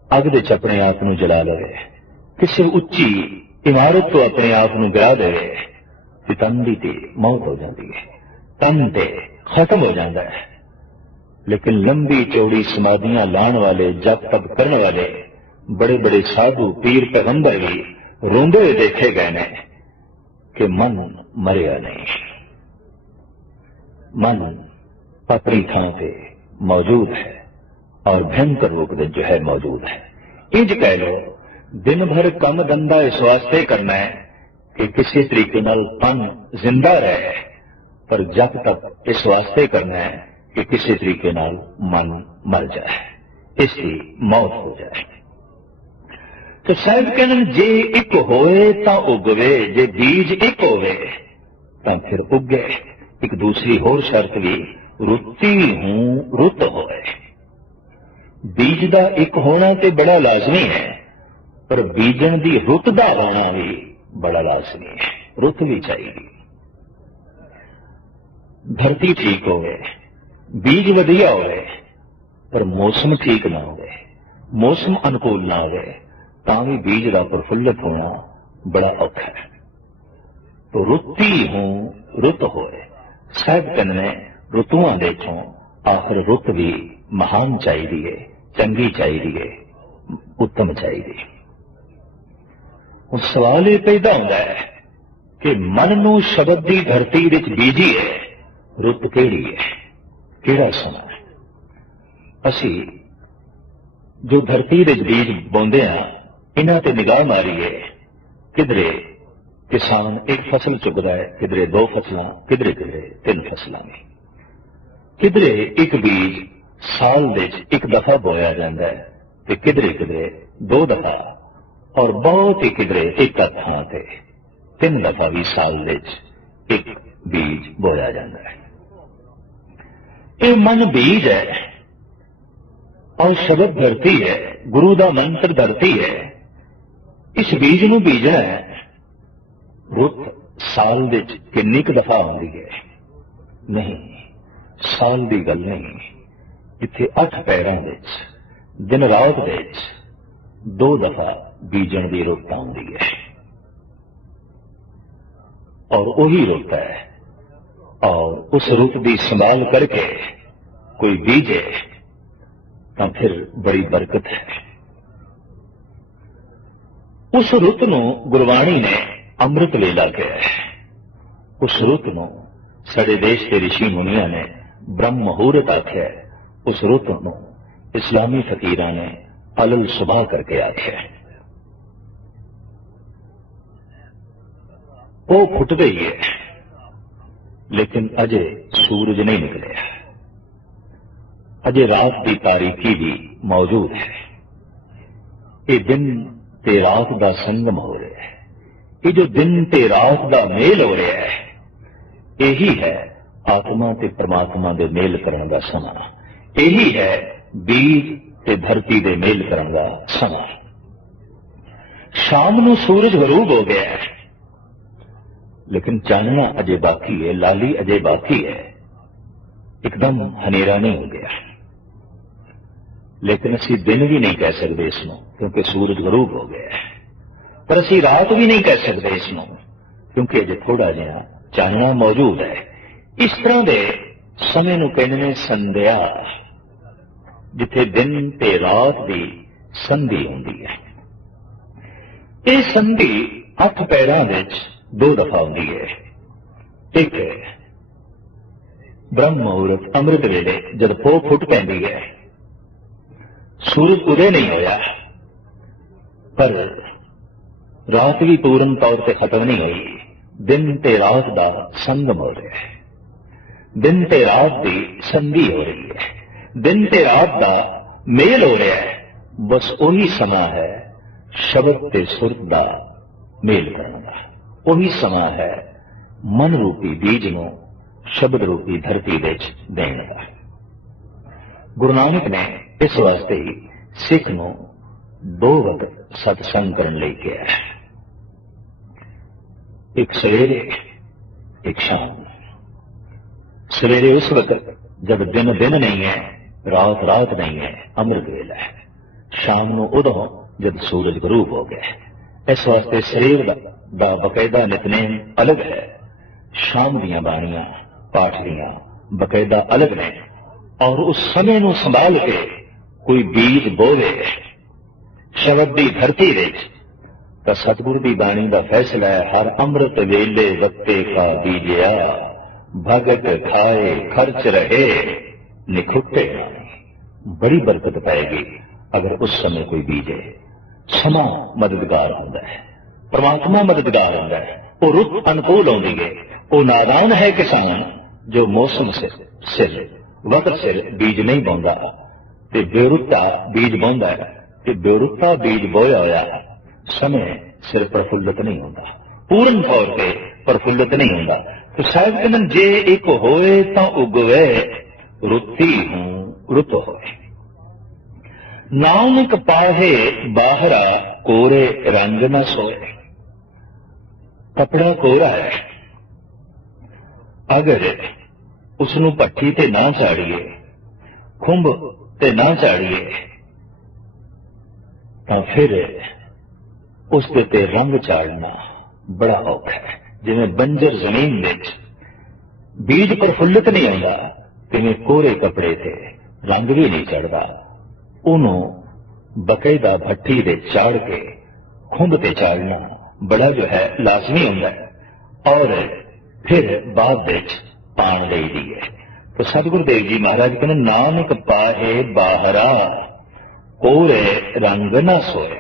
अग दे च अपने आप नूं जला ले, किसी उच्ची इमारत तो अपने आप नूं गिरा दे, तन दी ते मौत हो जाती है, तन ते खत्म हो जाता है। लेकिन लंबी चौड़ी समाधियां लाण वाले, जप तप करने वाले बड़े बड़े साधु पीर पैगंबर भी रोंदे हुए देखे गए ने कि मन मरिया नहीं, मन अपनी थां पे मौजूद है और भयंकर रूप में जो है मौजूद है। इंज कह लो, दिन भर कम धंधा इस वास्ते करना है कि किसी तरीके नाल तन जिंदा रहे, पर जब तक इस वास्ते करना है कि किसी तरीके नाल मन मर जाए, इसकी मौत हो जाए। तो साहब कहन जे एक होए तो उगवे, जे बीज एक होवे तो फिर उगे। एक दूसरी होर शर्त भी, रुती हूं रुत होए। बीज का एक होना तो बड़ा लाजमी है, पर बीजन की रुत का होना भी बड़ा लाजमी है। रुत भी चाहिए। धरती ठीक होवे, बीज वधिया होवे, पर मौसम ठीक ना होवे, मौसम अनुकूल ना होवे, तां भी बीज का प्रफुल्लित होना बड़ा औखा है। तो रुती हूं रुत होए। साहब कहने रुतुआं देखो आखिर रुत भी महान चाहिए, चंगी चाहिए, उत्तम चाहिए। हुण सवाल यह पैदा होता है कि मन नूं शब्द की धरती विच बीजीए, रुत केड़ी है, केड़ा समा है। असी जो धरती विच बीज बोंदे हां, इन्हां ते निगाह मारीए, किधरे किसान एक फसल चुगदा है, किधरे दो फसलां, किधरे किधरे तीन फसलां ने, किधरे एक बीज साल विच एक दफा बोया जाता है, ते किधरे किधरे दो दफा, और बहुत ही किधरे एक थां ते तीन दफा भी साल विच एक बीज बोया जाता है। ये मन बीज है और शब्द धरती है, गुरु का मंत्र धरती है। इस बीज नूं बीजना है। रुत साल विच किन्नी क दफा आउंदी है? नहीं, साल की गल नहीं। इत्थे 8 पैरां विच दिन रात विच 2 दफा बीजण की रुत आउंदी है, और वही रुत है। और उस रुत की संभाल करके कोई बीजे तो फिर बड़ी बरकत है। उस रुत नूं गुरबाणी ने अमृत वेला कहा है। उस रुत नूं साडे देश के ऋषि मुनिया ने ब्रह्म मुहूर्त आख्या है। उस रुत नूं इस्लामी फकीरां ने अलल सुबह करके आख्या है। वो फुट गई है, लेकिन अजे सूरज नहीं निकले, अजे रात की तारीकी भी मौजूद है। ये दिन ते रात का संगम हो रहा है। ये जो दिन ते रात का मेल हो रहा है, यही है आत्मा ते परमात्मा दे मेल करने का समा। यही है बीज ते धरती दे मेल करने का समा। शाम नूं सूरज गरूब हो गया है, लेकिन चानना अजे बाकी है, लाली अजे बाकी है, एकदम हनेरा नहीं हो गया। लेकिन असी दिन भी नहीं कह सकते इसनों, क्योंकि सूरज गरूब हो गया है। पर असी रात भी नहीं कह सकते इसनों, क्योंकि अजे थोड़ा जिहा चानना मौजूद है। इस तरह के समय नूं कहंदे ने संध्या, जिथे दिन ते रात की संधि होंदी है। ये संधि 8 पैरां विच दो दफा होंदी है। एक ब्रह्म मुहूर्त अमृत वेले जब पो फुट पैंदी है, सूरज उदय नहीं होया पर रात भी पूर्ण तौर पर खत्म नहीं हुई, दिन ते रात का संगम हो रहा है, दिन ते रात की संधि हो रही है, दिन ते रात का मेल हो रहा है। बस वही समा है शब्द ते सुरत का मेल करने का, वही समा है मन रूपी बीज नूं शब्द रूपी धरती विच देने का। गुरु नानक ने इस वास्ते ही सिख नूं दो वक्त सत्संग करने लई कहा है, एक सवेरे एक शाम। सवेरे उस वक्त जब दिन दिन नहीं है, रात रात नहीं है, अमृत वेला है। शाम नूं उदों जब सूरज गरूब हो गया है। इस वास्ते शरीर दा बकायदा नितनेम अलग है, शाम दियां बाणियां पाठ दियां बकायदा अलग ने। और उस समय नूं संभाल के कोई बीज बोवे शब्द की धरती विच तां सतगुर की बाणी का फैसला है, हर अमृत वेले वक्ते का बीजिया, भगत खाए खर्च रहे निखुटे। बड़ी बरकत पाएगी अगर उस समय कोई बीजे। समा मददगार होता है, परमात्मा मददगार होता है, वो रुत अनुकूल होती है। वो नादान है किसान जो मौसम सिर वक्त सिर बीज नहीं बोंदा ते बेरुता बीज बोंदा है, ते बेरुता बीज बोया होया समय सिर प्रफुल्लित नहीं होता, पूर्ण तौर पर प्रफुल्लित नहीं होता। तो शायद कहन जे एक होए तो उगवे, रुती हूं रुत होए। नानक पाहे बाहरा कोरे रंग न सोए। कपड़ा कोरा है, अगर उसनू भट्ठी ते ना चाड़िए, खुंब ते ना चाड़िए, तो फिर उस ते रंग चाड़ना बड़ा औखा है। जिवें बंजर जमीन विच बीज प्रफुल्लित नहीं होता, तिवें कोरे कपड़े ते रंग भी नहीं चढ़ता। उन्होंने बकायदा भट्ठी दे चाड़ के खुंब ते चाड़ना बड़ा जो है लाजमी होता है। और फिर बाद विच पाण लई दी है। तो सतगुरुदेव जी महाराज कहते नानक पाहे बाहरा कोरे रंग न सोए।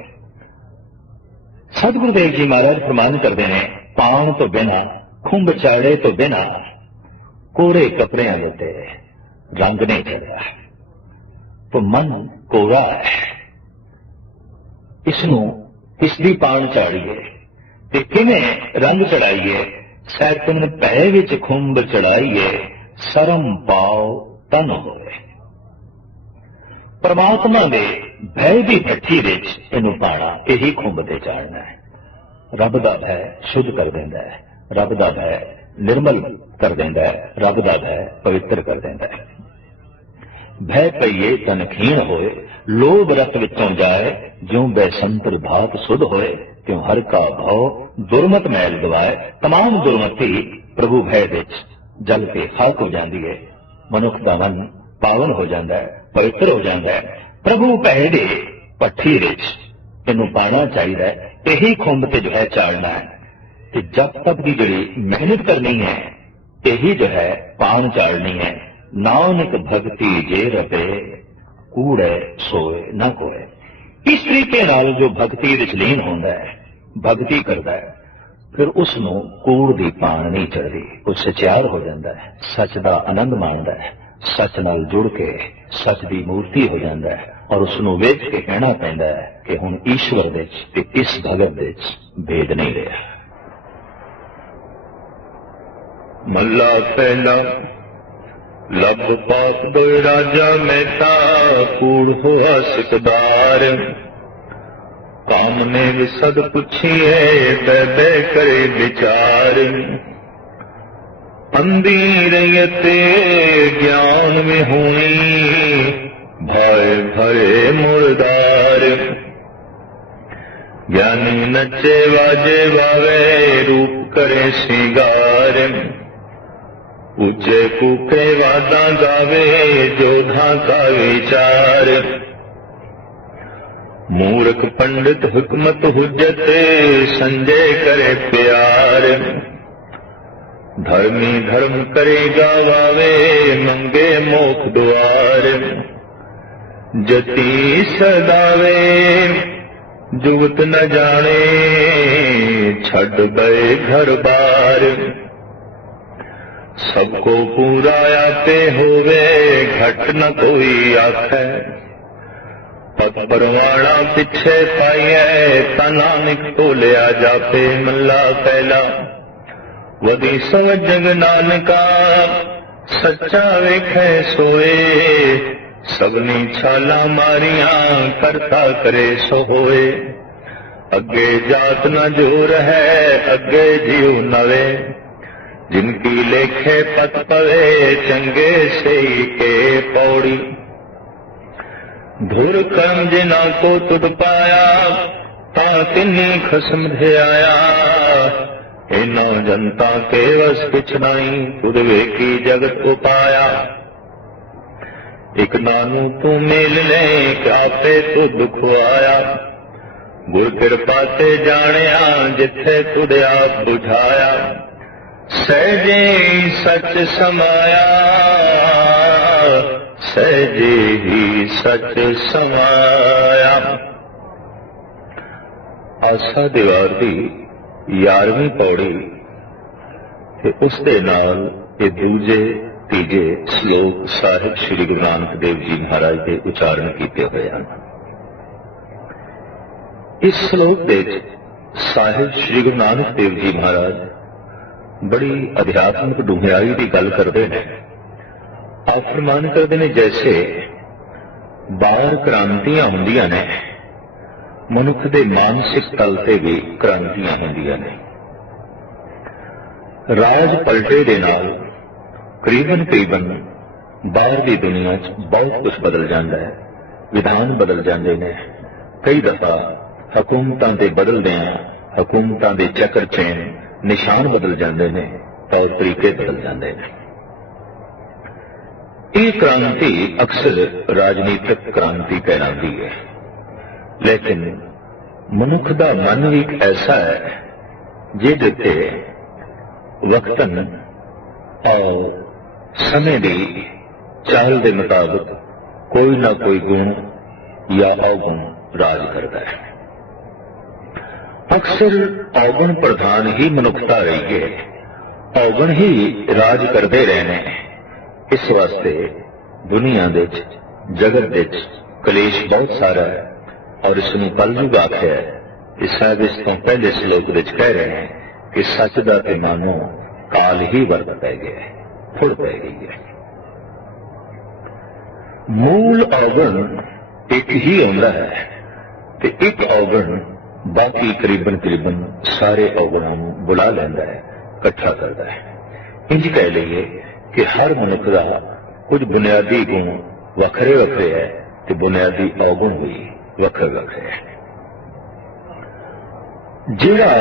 सतगुरुदेव जी महाराज फरमान करते हैं, पाण तो बिना खुंब चाड़े तो बिना कोरे कपड़ियां उत्ते रंग नहीं चढ़ता। तो मन कोरा है, इसनू इसकी पाण चाड़िए ते किवें रंग चढ़ाइए। सैतन भय विच खुंब चढ़ाइए, सरम पाओ तन होए। परमात्मा दे भय की भट्ठी विच इनू पाना, यही खुंब ते चाड़ना है। रब दा भय शुद्ध कर देंदा है, रब दा भय निर्मल कर देंदा है, रब दा भय पवित्र कर देंदा है। भय पईए तन खीण होए, लोभ रत विचों जाए, ज्यों बैसंतर भात सुध होए, त्यों हर का भाव दुर्मत मैल गवाए। तमाम दुर्मति प्रभु भय विच जल के खाक हो जाती है। मनुख का मन पावन हो जाता है, पवित्र हो जाता है। प्रभु भय दे भट्ठी विच इनू पाना चाहिए, यही खुंब ते जो है चाड़ना है। कि जब तक की जी मेहनत करनी है, यही जो है पान चाड़नी है। नानक भक्ति जे रबे, कूड़े सोए न कोए। इस तरीके नाल जो भक्ति विच लीन होंदा है, भक्ति करता है, फिर उसनू कूड़ दी पान नहीं चढ़ती। वो सचियार हो जाता है, सच का आनंद माणदा है, सच नाल जुड़ के सच की मूर्ति हो जाता है। और उसनू वेख के कहना पैंदा है कि हुण ईश्वर विच ते इस भगत विच भेद नहीं रहा। मल्ला पहला लब पात दो राजा मेहता, कूड़ हुआ सिकदार। काम ने विसद पुछिए, बे करे विचार। अंधी रैयते ज्ञान में होनी, भय भरे मुर्दार। ज्ञानी नचे वाजे वावे, रूप करे श्रृंगार। ऊंचे कूके वादा गावे, जोधा का विचार। मूर्ख पंडित हुकमत हुज्जत संजय करे प्यार। धर्मी धर्म करेगा गावे मंगे मोख द्वार। जति सदावे जुगत न जाने छड़ गए घर बार। सबको पूरा आपे होवे घट न कोई आखे। पत परवाणा पिछे पाइए ता नानक तोलिया जापे मल्ला कैला। वदी समझ जग नानका सच्चा वेखे सोए। सबनी छाला मारिया करता करे सो होए। अगे जात न जोर है अगे जीव नवे। जिनकी लेखे पत पवे चंगे से के पौड़ी। धुर कर्म जिना को तुद पाया ता तिन्ही खसम थे आया। इनो जनता के वस कुछ नहीं तुद वेकी जगत उपाया। एक नानू तू मेल ले आपे तू दुख आया। गुर कृपा ते जानिया जिथे तुद आप बुझाया। सहजे सच समाया सहजे ही सच समाया। आसा दीवार दी 11वीं पौड़ी ते उस दे नाल ये दूजे तीजे श्लोक साहिब श्री गुरु नानक देव जी महाराज के उच्चारण किए हुए हैं। इस श्लोक दे साहिब श्री गुरु नानक देव जी महाराज बड़ी अध्यात्मिक डूंघियाई की गल करते हैं। आप फरमान करते हैं जैसे बाहर क्रांतियां होंदियां ने मनुख के मानसिक तल ते भी क्रांतियां होंदियां ने। राज पलटे दे नाल करीबन करीबन बाहर की दुनिया च बहुत कुछ बदल जाता है। विधान बदल जाते हैं। कई दफा हुकूमतां दे बदलदियां हुकूमतां दे चक्कर चैन निशान बदल जाते हैं। तौर तरीके बदल जाते हैं। ये क्रांति अक्सर राजनीतिक क्रांति कहलाती है। लेकिन मनुख का मन भी एक ऐसा है जिहदे वक्तन और समय की चाल के मुताबिक कोई ना कोई गुण या अवगुण राज करता है। अक्सर अवगुण प्रधान ही मनुखता रही है। अवगुण ही राज करते रहने। इस वास्ते दुनिया दे जगत दे कलेश बहुत सारा है और इसनूं कलयुग आख्या है। इस साहब इस तो पहले श्लोक विच कह रहे हैं कि सच दा ते मानो काल ही वरत पै गया है, फुड़ पै गई है। मूल अवगुण एक ही आउंदा है ते एक अवगुण बाकी करीबन करीबन सारे अवगुणों को बुला लैंदा है, इकट्ठा करता है। इंज कह लीए कि हर मनुख का कुछ बुनियादी गुण वखरे वखरे है ते बुनियादी अवगुण भी वखरे वखरे है। जिहड़ा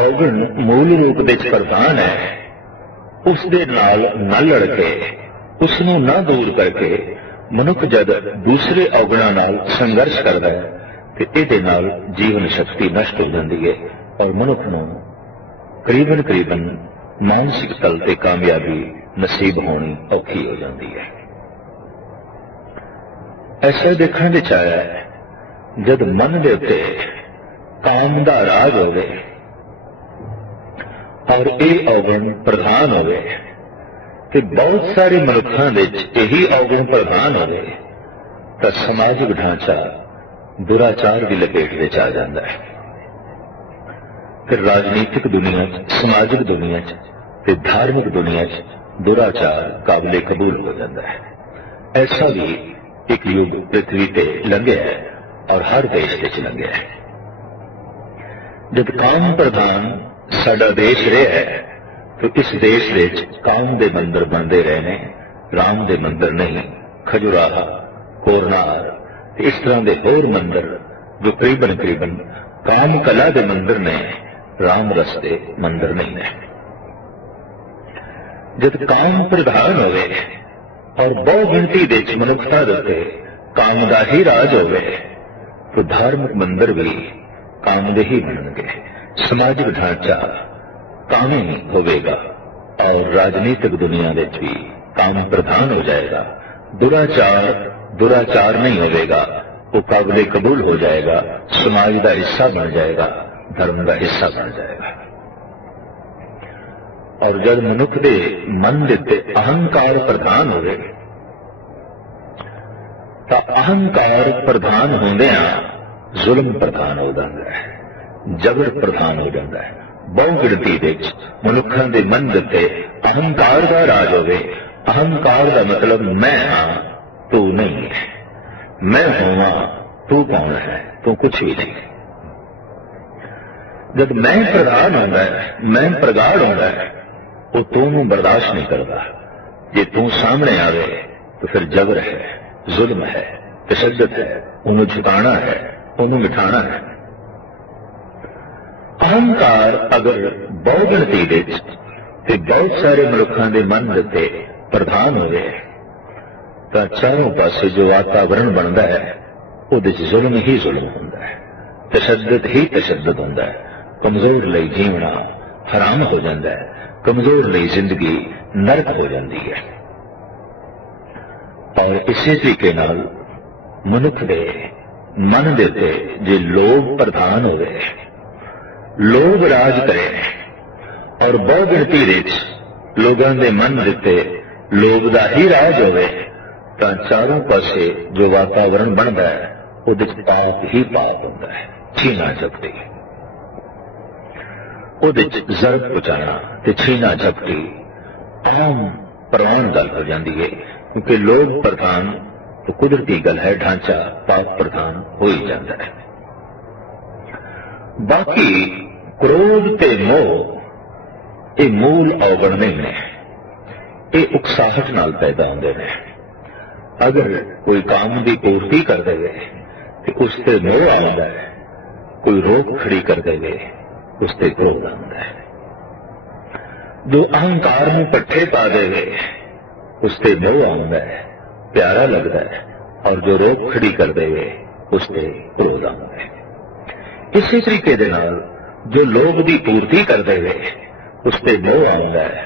अवगुण मूल रूप दे प्रधान है उस दे नाल न लड़ के उसनूं न दूर करके मनुख जद दूसरे अवगुणों नाल संघर्ष करता है तो इहदे नाल जीवन शक्ति नष्ट हो जाती है और मनुख नूं करीबन करीबन मानसिक तल ते कामयाबी नसीब होनी औखी हो जाती है। ऐसा देखने विच आया है जद मन दे उत्ते काम दा राज होवे और यह अवगुण प्रधान होवे ते बहुत सारे मनुखों यही अवगुण प्रधान होवे तो समाजिक ढांचा दुराचार की लपेट विच आ जाता है। फिर राजनीतिक दुनिया समाजिक दुनिया ते धार्मिक दुनिया दुराचार काबिले कबूल हो जाता है। ऐसा भी एक युग पृथ्वी पे लंघे है और हर देश विच लंघे है। जब काम प्रधान साडा देश रहा है तो इस देश विच काम दे मंदिर बनते रहने, राम दे मंदिर नहीं, खजुराहा, कोरनार इस तरह के होर मंदिर जो करीबन करीबन काम कला के मंदिर ने, राम रस्ते मंदिर नहीं है। जब काम प्रधान होवे और बहु गिनती दे मनुखता दे काम का ही राज होवे तो धार्मिक मंदिर भी काम ਦੇ ही ਬਣਨਗੇ, समाजिक ढांचा कामी होवेगा और राजनीतिक दुनिया में भी काम प्रधान हो जाएगा। दुराचार नहीं होवेगा, वो काबिल कबूल हो जाएगा, समाज का हिस्सा बन जाएगा, धर्म का हिस्सा बन जाएगा। और जब मनुख के मन के अहंकार प्रधान होवे तो अहंकार प्रधान होंदिया जुल्म प्रधान हो जाता है, जबर प्रधान हो जाता है। बहु गिणती विच मनुखों के मन के अहंकार का राज होवे। अहंकार का मतलब मैं हाँ तू नहीं है, मैं होवा तू कौन है, तू कुछ भी नहीं। जब मैं प्रधान होता है, मैं प्रगाढ़ होता है, वो तू बर्दाश्त नहीं करता। जे तू सामने आवे तो फिर जबर है, जुल्म है, तशद्दुद है, उन्हें झुकाना है, उन्हें मिठाना है। अहंकार अगर बहु गिणती विच ते बहुत सारे मनुखों के मन के प्रधान होवे तो चारों पासे जो वातावरण बनता है उहदे च जुल्म ही जुल्म होंदा है, तशद्दुद ही तशद्दुद होंदा है। कमजोर लई जीवना हराम हो जाता है, कमजोर लई जिंदगी नरक हो जाती है। और इसी तरीके नाल मनुख के मन दे उत्ते जे लोभ प्रधान होवे, लोभ राज करे और बहु गिणती विच लोगों के मन दे उत्ते लोभ का ही राज होवे तो चारों पासे जो वातावरण बनता है उहदे च पाप ही पाप होंदा है। छीना झपटी, उहदे च जरब पहुंचाना ते छीना झपटी आम प्रवान गल हो जाती है, क्योंकि लोभ प्रधान तो कुदरती गल है, ढांचा पाप प्रधान हो ही जाता है। बाकी क्रोध ते मोह ये मूल अवगुण नहीं ने, ये उकसाहट नाल पैदा होंदे ने। अगर कोई काम की पूर्ति कर दे तो उससे मोह आता है, कोई रोक खड़ी कर दे उससे क्रोध आता है। जो अहंकार में पट्टे पा दे उससे मोह आता है, प्यारा लगता है, और जो रोक खड़ी कर दे उससे क्रोध आता है। इसी तरीके दे नाल जो लोभ की पूर्ति कर दे उससे मोह आता है,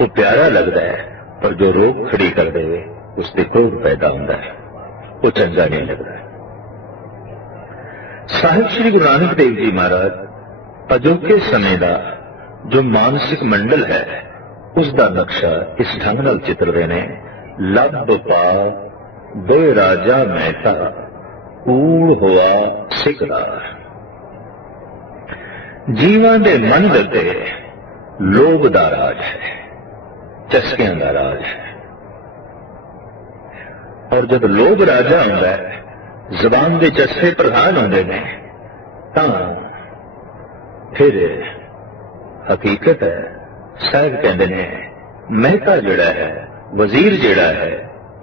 वो प्यारा लगता है, पर जो रोक खड़ी कर दे उससे क्रोध पैदा होता है, वो चंगा नहीं लगता है। साहिब श्री गुरु नानक देव जी महाराज अजोके समय का जो मानसिक मंडल है उसका नक्शा इस ढंग नाल चित्रदे ने। लब पा दो राजा महता कूड़ होआ सिकरा। जीवां दे मन दे लोभ दा राज है, चस्कियां दा राज है। और जब लोभ राजा होंदा है, जबान के चस्के प्रधान होंदे ने, तां फिर हकीकत है साहब कहते ने महता जिहड़ा है, वजीर जिहड़ा है,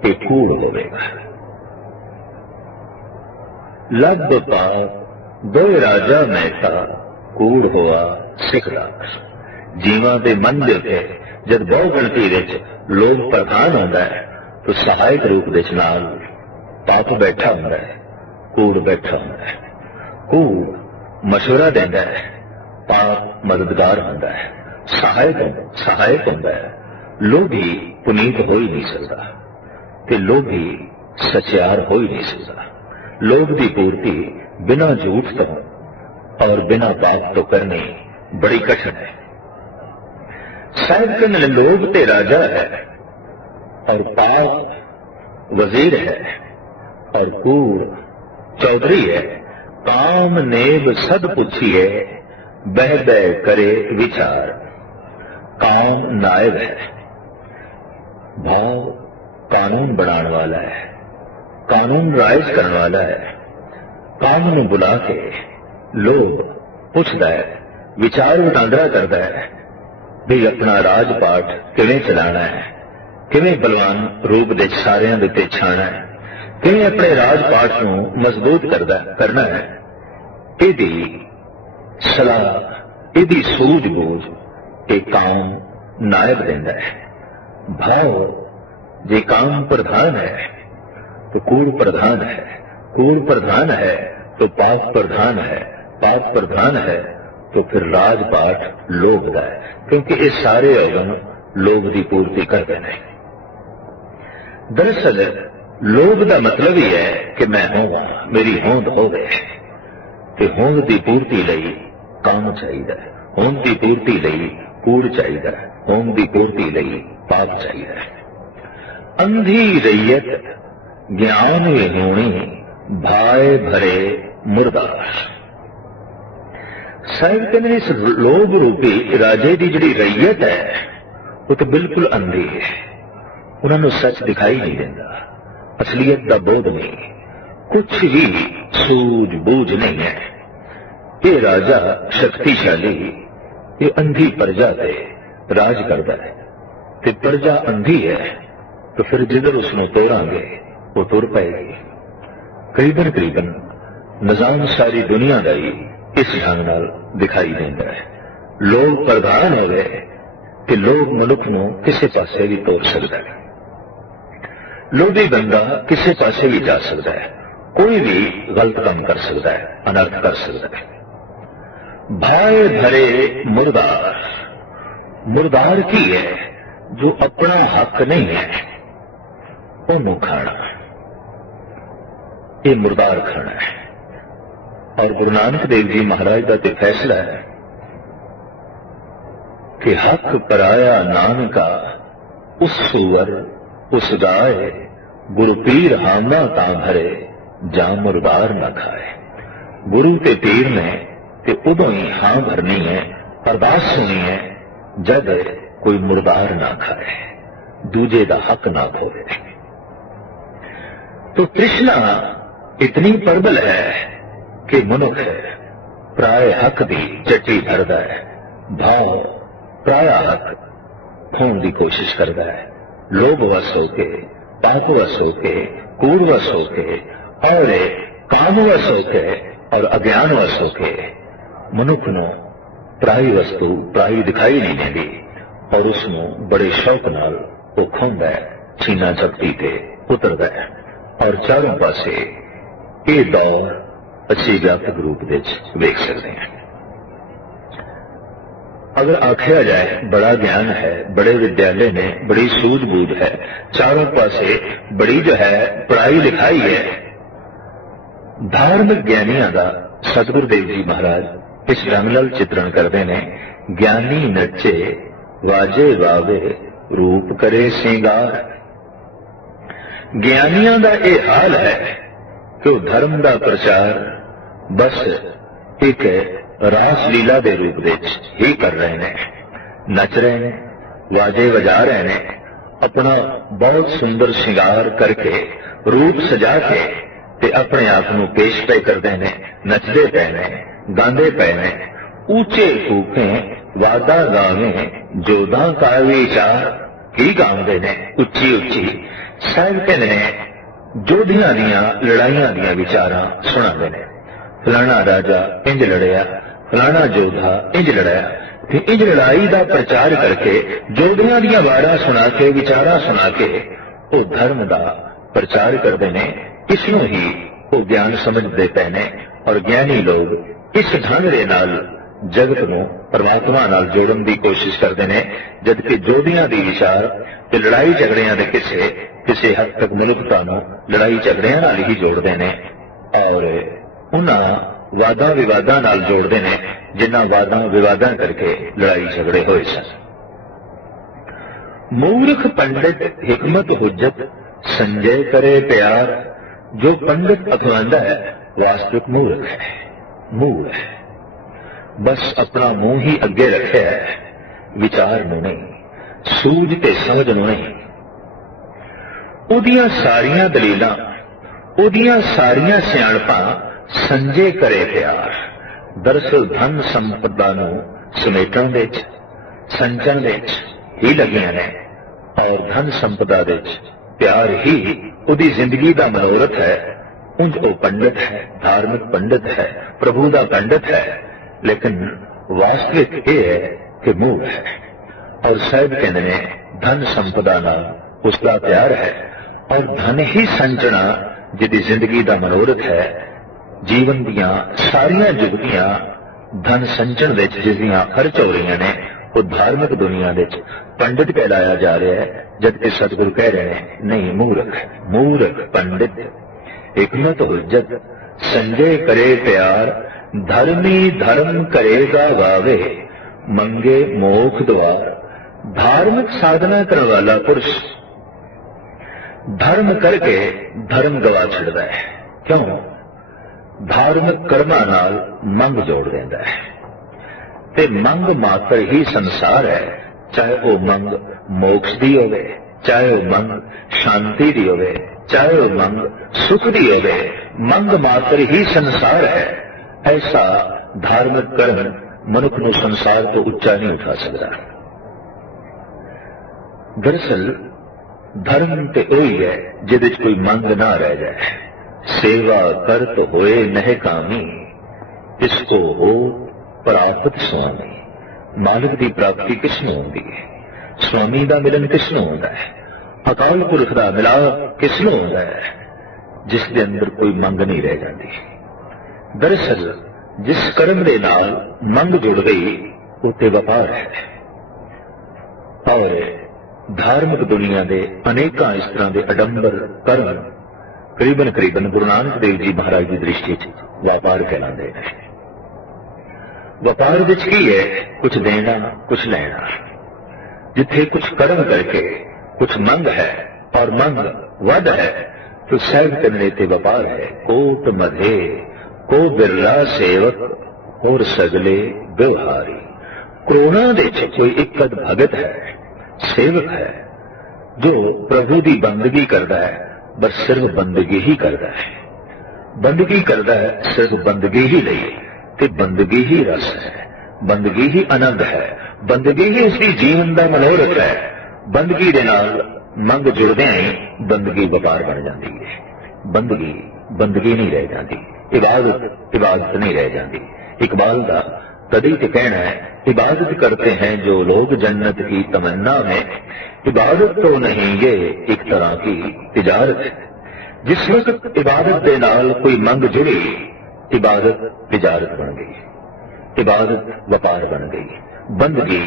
ये कूड़ होवेगा। लब पा दो राजा महता कूड़ होआ सिकरा। जीवां दे मन दे उत्ते जब बहु गिणती विच लोभ प्रधान होंदा है तो सहायक रूप दे नाल पाप बैठा होंदा है, कूड़ बैठा होंदा है। कूड़ मशवरा देंदा है, पाप मददगार होंदा है, सहायक होंदा है। लोभी पुनीत हो ही नहीं सकता ते लोभी सचियार हो ही नहीं सकता। लोभ की पूर्ति बिना झूठ तो और बिना पाप तो करनी बड़ी कठिन है। साहिब कहने लोभ ते राजा है और पाप वजीर है और कूड़ चौधरी है। काम नेब सद पूछिए बह बह करे विचार। काम नायब है, भाव कानून बनाने वाला है, कानून राइज करने वाला है। काम नूं बुला के लोग पूछता है, विचार वटांदरा करता है भी अपना राजपाट किवें चलाना है, किवें बलवान रूप दे सारियां दे उत्ते छाना है, किवें अपने राजपाट नूं मजबूत करना है। इहदी सलाह इहदी सूझबूझ ये काम नायब देंदा है। भाव जे काम प्रधान है तो कूड़ प्रधान है, कूड़ प्रधान है तो पाप प्रधान है, पाप प्रधान है तो फिर राजपाठ लोभ का है, क्योंकि ये सारे अवगुण लोभ की पूर्ति करते हैं। दरअसल लोभ का मतलब ही है कि मैं होगा, मेरी होंद हो गए, ते होंद की पूर्ति लई काम चाहिए, होंद की पूर्ति लई कूड़ चाहिए, होंद की पूर्ति लई पाप चाहिए। अंधी रैयत ज्ञान विहूणी भाए भरे मुर्दार। साहिब कहते इस लोभ रूपी राजे की जिहड़ी रैयत है वो तो बिल्कुल अंधी है, उन्होंने सच दिखाई नहीं देता, असलियत का बोध नहीं, कुछ भी सूझबूझ नहीं है। ये राजा शक्तिशाली ये अंधी प्रजा से राज करता है, ते प्रजा अंधी है तो फिर जिधर उसनों तोड़ांगे वो तुर पाएगी। करीबन करीबन निजाम सारी दुनिया का ही इस ढंग नाल दिखाई देता है। लोग प्रधान हो गए कि लोग मनुख नूं किसी पासे भी तोड़ सकता है, लोभी बंदा किसी पासे भी जा सकता है, कोई भी गलत काम कर सकता है, अनर्थ कर सकता है। भाए भरे मुर्दार, मुर्दार की है जो अपना हक नहीं है वो खाना, ये मुर्दार खाना है। और गुरु नानक देव जी महाराज का तो फैसला है कि हक पराया नानका उस सुवर उस गाय, गुरु पीर हामना ता भरे जा मुर्दार न खाए। गुरु के पीर ने ते उदों ही हां भरनी है, अरदास सुनी है जब कोई मुर्दार ना खाए, दूजे का हक ना खोए। तो तृष्णा इतनी प्रबल है कि मनुख प्राय हक की चट्टी भरदा है, भाव प्राय हक खोने की कोशिश करता है। लोभ वश होके, पाप वश होके, कूड़ वश होके और काम वश होके और अज्ञान वश होके मनुख नूं प्राई वस्तु प्राई दिखाई नहीं देती और उसनों बड़े शौक नाल वो खोंदा है, छीना झपटी ते उतरदा है। और चारों पासे ये दौर अच्छी व्यापक रूप विच वेख सकते हैं। अगर आख्या जाए बड़ा ज्ञान है, बड़े विद्यालय ने, बड़ी सूझबूझ है, चारों पासे बड़ी जो है पढ़ाई लिखाई है, धार्मिक ज्ञानियों का सतगुरुदेव जी महाराज इस ढंग नाल चित्रण करते हैं। ज्ञानी नचे वाजे वावे रूप करे सिंगार। ज्ञानियों का यह हाल है कि वो धर्म का प्रचार बस एक रास लीला के रूप ही कर रहे हैं, नच रहे हैं, वाजे वजा रहे हैं, अपना बहुत सुंदर श्रृंगार करके रूप सजा के ते अपने आप को पेश पे करते हैं, नचते पे ने, गांदे पे ने, ऊंचे फूके वादा गावे जोधा का विचार ही गांदे ने उच्ची उच्ची। साहिब कहते हैं जोधियां दियां लड़ाइयां दियां विचारां सुनाते ने, फलाना राजा इंज लड़िया, फलाना जोधा इंज लड़ाया, इंज लड़ाई का प्रचार करके जोधियां दियां वारां सुना के विचारां सुना के वो धर्म का प्रचार करते हैं। इसनों ही वो ज्ञान समझते पे ने और ज्ञानी लोग इस ढंग दे नाल जगत को परमात्मा नाल जोड़न की कोशिश करते हैं, जबकि जोधियां दी विचार ते लड़ाई झगड़ियां दे किसी हद तक मनुखता नूं लड़ाई झगड़ियां नाल ही जोड़ते हैं और उन्हां वादा विवादां नाल जोड़ते हैं जिन्हां वादा विवादां करके लड़ाई झगड़े होए सन। मूर्ख पंडित हिकमत हुज्जत संजय करे प्यार। जो पंडित अखवांदा है वास्तविक मूर्ख है, मूर्ख है, बस अपना मुंह ही अगे रखे है, विचार नूं नहीं, सूझ ते समझ नूं नहीं। उहदियां सारियां दलीलां, उहदियां सारियां सियाणपां संजय करे प्यार। दरअसल धन संपदा नूं समेटण दे विच, संचण दे विच ही लगियां ने और धन संपदा दे विच प्यार ही उहदी जिंदगी का मनोरथ है। उंज वो पंडित है, धार्मिक पंडित है, प्रभु का पंडित है, लेकिन वास्तविक ये है कि मूर्ख है। और साहिब कहते हैं धन संपदा नाल उसका प्यार है और धन ही संचना जिहदी जिंदगी का मनोरथ है, ਜੀਵਨ ਦੀਆਂ ਸਾਰੀਆਂ ਜੁਗਤੀਆਂ ਧਨ ਸੰਚਣ ਵਿੱਚ ਜਿਸ ਦੀਆਂ ਖਰਚ ਹੋ ਰਹੀਆਂ ਨੇ ਉਹ ਧਾਰਮਿਕ ਦੁਨੀਆ ਵਿੱਚ ਪੰਡਿਤ ਕਹਿਲਾਇਆ ਜਾ ਰਿਹਾ ਹੈ, ਜਦਕਿ ਸਤਿਗੁਰੂ ਕਹਿ ਰਹੇ ਨੇ ਨਹੀਂ, ਮੂਰਖ ਪੰਡਿਤ हिकमत हुज्जत संजय करे प्यार धर्मी धर्म करेगा गावे मंगे मोख द्वार। धार्मिक साधना करने वाला पुरुष धर्म करके धर्म गवा छड़दा है। क्यों? धार्मिक कर्मां नाल मंग जोड़ देंदा है ते मंग मात्र ही संसार है, चाहे वो मंग मोक्ष दी होवे, चाहे वो मंग शांति दी होवे, चाहे वो मंग सुख दी होवे, मंग मात्र ही संसार है। ऐसा धार्मिक कर्म मनुख ਨੂੰ ਸੰਸਾਰ ਤੋਂ ਉੱਚਾ ਨਹੀਂ ਉਠਾ ਸਕਦਾ। दरअसल धर्म ते ਉਹੀ है ਜਿਹਦੇ 'ਚ ਕੋਈ ਮੰਗ ਨਾ ਰਹਿ ਜਾਏ। सेवा करत होए नह कामी इसको हो प्राप्त स्वामी। मालिक की प्राप्ति किसनों होती है? स्वामी का मिलन किसनों होता है? अकाल पुरख का मिलाप किसनों होता है? जिसके अंदर कोई मंग नहीं रह जाती। दरअसल जिस कर्म के नाल मंग जुड़ गई उते व्यापार है। और धार्मिक दुनिया के अनेक इस तरह के अडंबर कर्म करीबन गुरु नानक देव जी महाराज की दृष्टि व्यापार कहलाते हैं। व्यापार विच की है? कुछ देना कुछ लेना। जिथे कुछ कर्म करके कुछ मंग है और मंग वध है तो सहज करने ते व्यापार है। कोट मधे को बिरला सेवक और सगले व्यवहारी। करोना दे कोई एक भगत है, सेवक है, जो प्रभु की बंदगी करता है, बस सिर्फ बंदगी ही करता है। बंदगी करता है सिर्फ बंदगी ही लिए ते बंदगी ही रस है, बंदगी ही आनंद है, बंदगी ही उसकी जीवन का मनोरथ है। बंदगी दे नाल मंग जुड़दे ही बंदगी व्यापार बन जाती है। बंदगी बंदगी नहीं रह जाती, इबादत इबादत नहीं रह जाती। इकबाल का तभी तो कहना है, इबादत करते हैं जो लोग जन्नत की तमन्ना में, इबादत तो नहीं ये एक तरह की तिजारत है। जिस वक्त इबादत के नाल कोई मंग जुड़ी इबादत तिजारत बन गई, इबादत व्यापार बन गई, बंदगी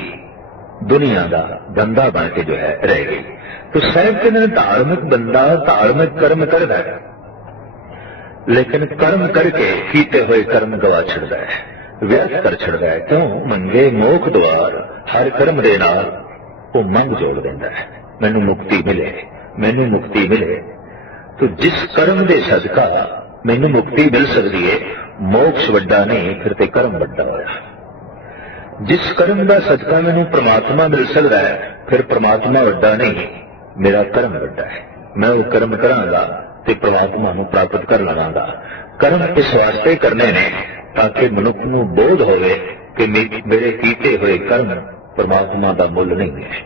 दुनिया का धंधा बन के जो है रह गई। तो शायद के धार्मिक बंदा धार्मिक कर्म करता है, लेकिन कर्म करके कीते हुए कर्म गवा छड़ता है, व्यर्थ कर छड़ता है। क्यों? मंगे मोख द्वार। हर कर्म दे नाल वो मंग जोड़ देता है, मैनू मुक्ति मिले, मैनू मुक्ति मिले। तो जिस कर्म दे सदका मैनू मुक्ति मिल सकती है, मोक्ष वड्डा नहीं फिर ते कर्म वड्डा होया। जिस कर्म का सदका मैनू परमात्मा मिल सकता है, फिर परमात्मा वड्डा नहीं, मेरा कर्म वड्डा है। मैं वो कर्म करांगा ते परमात्मा नू प्राप्त कर लवांगा। कर्म इस वास्ते करने ने ताकि मनुख नू बोध होवे कि मेरे कीते हुए कर्म परमात्मा का मुल नहीं है,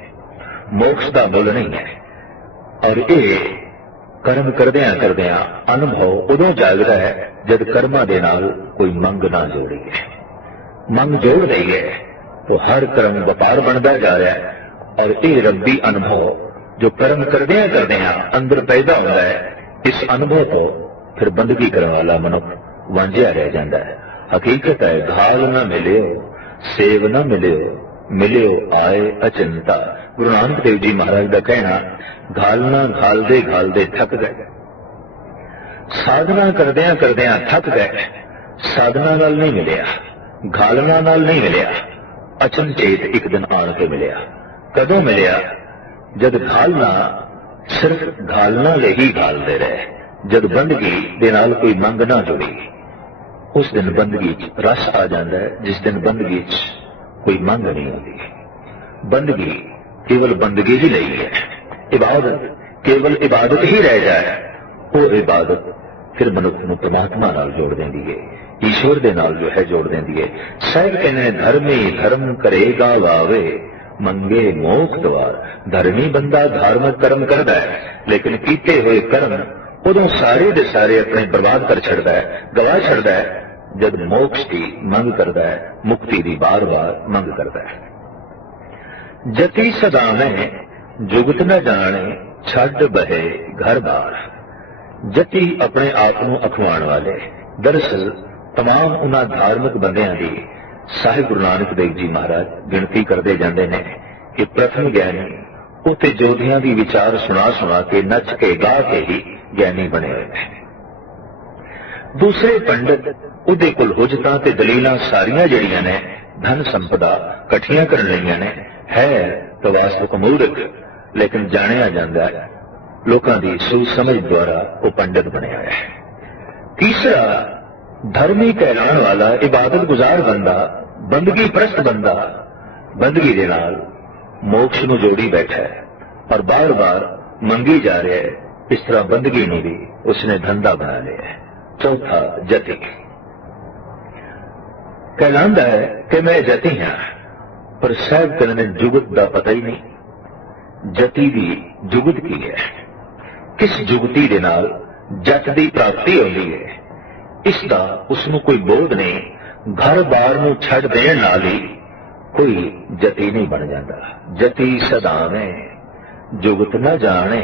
मोक्ष का मुल नहीं है। और ये कर्म करदियां करदियां अनुभव उदों जागदा है जब कर्मां दे नाल कोई मंग ना जोड़ी है। मंग जोड़ रही है तो हर कर्म व्यापार बनता जा रहा है। और ये रब्बी अनुभव जो कर्म करदियां करदियां अंदर पैदा होता है, इस अनुभव तो फिर बंदगी करने वाला मनुख वांझिया रह जाता है। हकीकत है, घाल न मिलियो सेव न मिलियो, मिलियो आए अचिंता। गुरु नानक देव जी महाराज का कहना, घालना घालदे थक गए, साधना करदियां करदियां थक गए। साधना नाल नहीं मिलिया, घालना नाल नहीं मिलिया, अचनचेत एक दिन आण के मिलिया। कदों मिलिया? जद घालना सिर्फ घालना ले ही घालते रहे, जद बंदगी दे नाल कोई मंग ना जुड़ी, उस दिन बंदगी रस आ जाता है। जिस दिन बंदगी कोई मंग नहीं होती, बंदगी केवल बंदगी ही नहीं है। इबादत केवल इबादत ही रह जाए, वो इबादत फिर मनुख नूं परमात्मा नाल जोड़ देंदी है, ईश्वर दे नाल जो है जोड़ देंदी है। साहिब कहने धर्मी धर्म करेगा गावे मंगे मोख द्वार। धर्मी बंदा धार्मिक कर्म करता है, लेकिन कीते हुए कर्म उदों सारे दे सारे अपने बर्बाद कर छड़ता है, गवा छड़ता है, जब मोक्ष की मंग करता है, मुक्ति की बार बार मंग करता है। जति सदा में जुगत न जाने छड़ बहे घर बार। जति अपने आप को अखवाण वाले, दरअसल तमाम उन्हां धार्मिक बंदियां दी साहिब गुरु नानक देव जी महाराज गिणती करते जाते हैं कि प्रथम ज्ञानी उत्ते जोधियां दी विचार सुना सुना के नच के गा के ही ज्ञानी बने हुए हैं। दूसरे पंडित उहदे कोल हुजतां ते दलीलां सारियां जड़ियां ने धन संपदा इकट्ठियां करन लईयां ने है तो वास्तविक मूर्ख, लेकिन जानिया जांदा है लोकां दी सूझ समझ द्वारा वो पंडित बनिया है। तीसरा धर्मी कहलाने वाला इबादत गुजार बंदा, बंदगी प्रस्त बंदा, बंदगी दे नाल मोक्ष नूं जोड़ी बैठा है और बार बार मंगी जा रहा है। इस तरह बंदगी नूं भी उसने धंधा बना लिया है। चौथा जति कहलांदा है कि मैं जति हाँ, पर साहब कहने जुगत का पता ही नहीं। जति की जुगत की है, किस जुगती दे नाल जट की प्राप्ति होती है, इसका उसनों कोई बोध नहीं। घर बार नूं छड़ देण नाल ही कोई जति नहीं बन जाता। जति सदावे जुगत न जाने,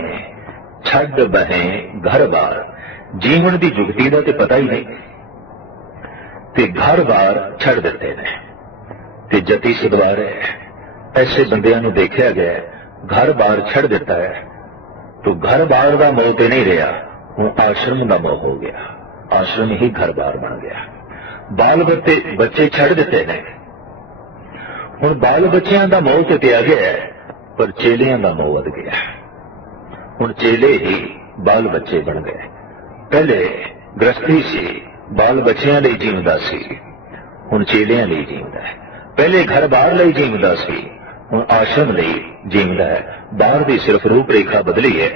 छड़ बहे घर बार। जीवन की जुगती का तो पता ही नहीं ते घर बार छड़ दिते ने ते जति सदवारे। ऐसे बंदियां नूं देखा गया घर बार छड़ दिता है तो घर बार का मोह तो नहीं रहा, हुण आश्रम का मोह हो गया। आश्रम ही घर बार बन गया। बाल बच्चे छड़ दिते ने, हुण बाल बच्चों का मोह तो त्याग गया है, पर चेलियां का मोह वध गया। हुण चेले ही बाल बच्चे बन गए। पहले गृहस्थी सी, बाल बच्चों लिए जीवदा सी, हुण चेलियां लिए जीवदा है। पहले घर बार लिए जीवदा सी, हुण आश्रम लिए जीवदा है। बाहर की सिर्फ रूपरेखा बदली है,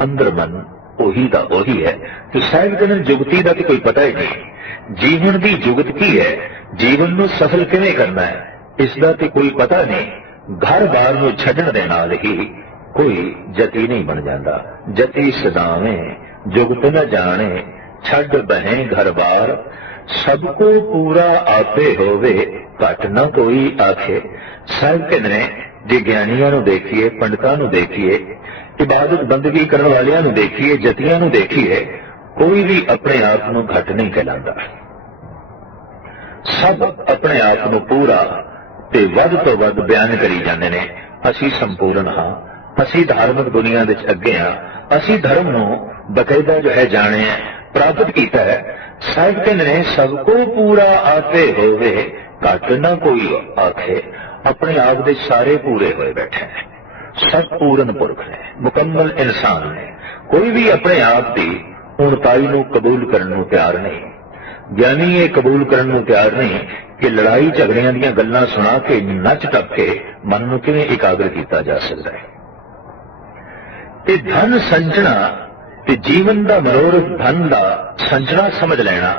अंदर मन ओही दा ओही है। तो साहिब कहने जुगती का तो कोई पता ही नहीं। जीवन की जुगत की है, जीवन को सफल किवें करना है, इसका तो कोई पता नहीं। घर बार नूं छड्डण दे नाल ही कोई जति नहीं बन जाता। जति सदावे जुगत न जाने, छड़ बहें घर बार। सबको पूरा आपे होवे, घट न कोई आखे। साहिब कहने जे ज्ञानियां नूं देखिए, पंडितां नूं देखिए, इबादत बंदगी करने वालियां नूं देखिए, जतियां नूं देखिए, कोई भी अपने आप नूं घट नहीं कहलांदा। सब अपने आप नूं पूरा ते वध तो वध बयान करी जांदे ने। असीं संपूर्ण हां, असीं धार्मिक दुनिया विच अगे हां, असीं धर्म नूं बकायदा जो है जाने प्राप्त किया है। साहिब कहते ने सबको पूरा आपे होवे, घट न कोई आखे। अपने आप दे सारे पूरे होए बैठे हैं, सब पूर्ण पुरख ने, मुकम्मल इंसान ने। कोई भी अपने आप की उणताई नूं कबूल करने नूं तैयार नहीं। ज्ञानी ये कबूल करने नूं तैयार नहीं कि लड़ाई झगड़ियां दीयां गल्लां सुना के नच टप के मन नूं किवें एकाग्र किया जा सकता है। ते धन संचना ते जीवन का मनोरथ धन का संचना समझ लेना,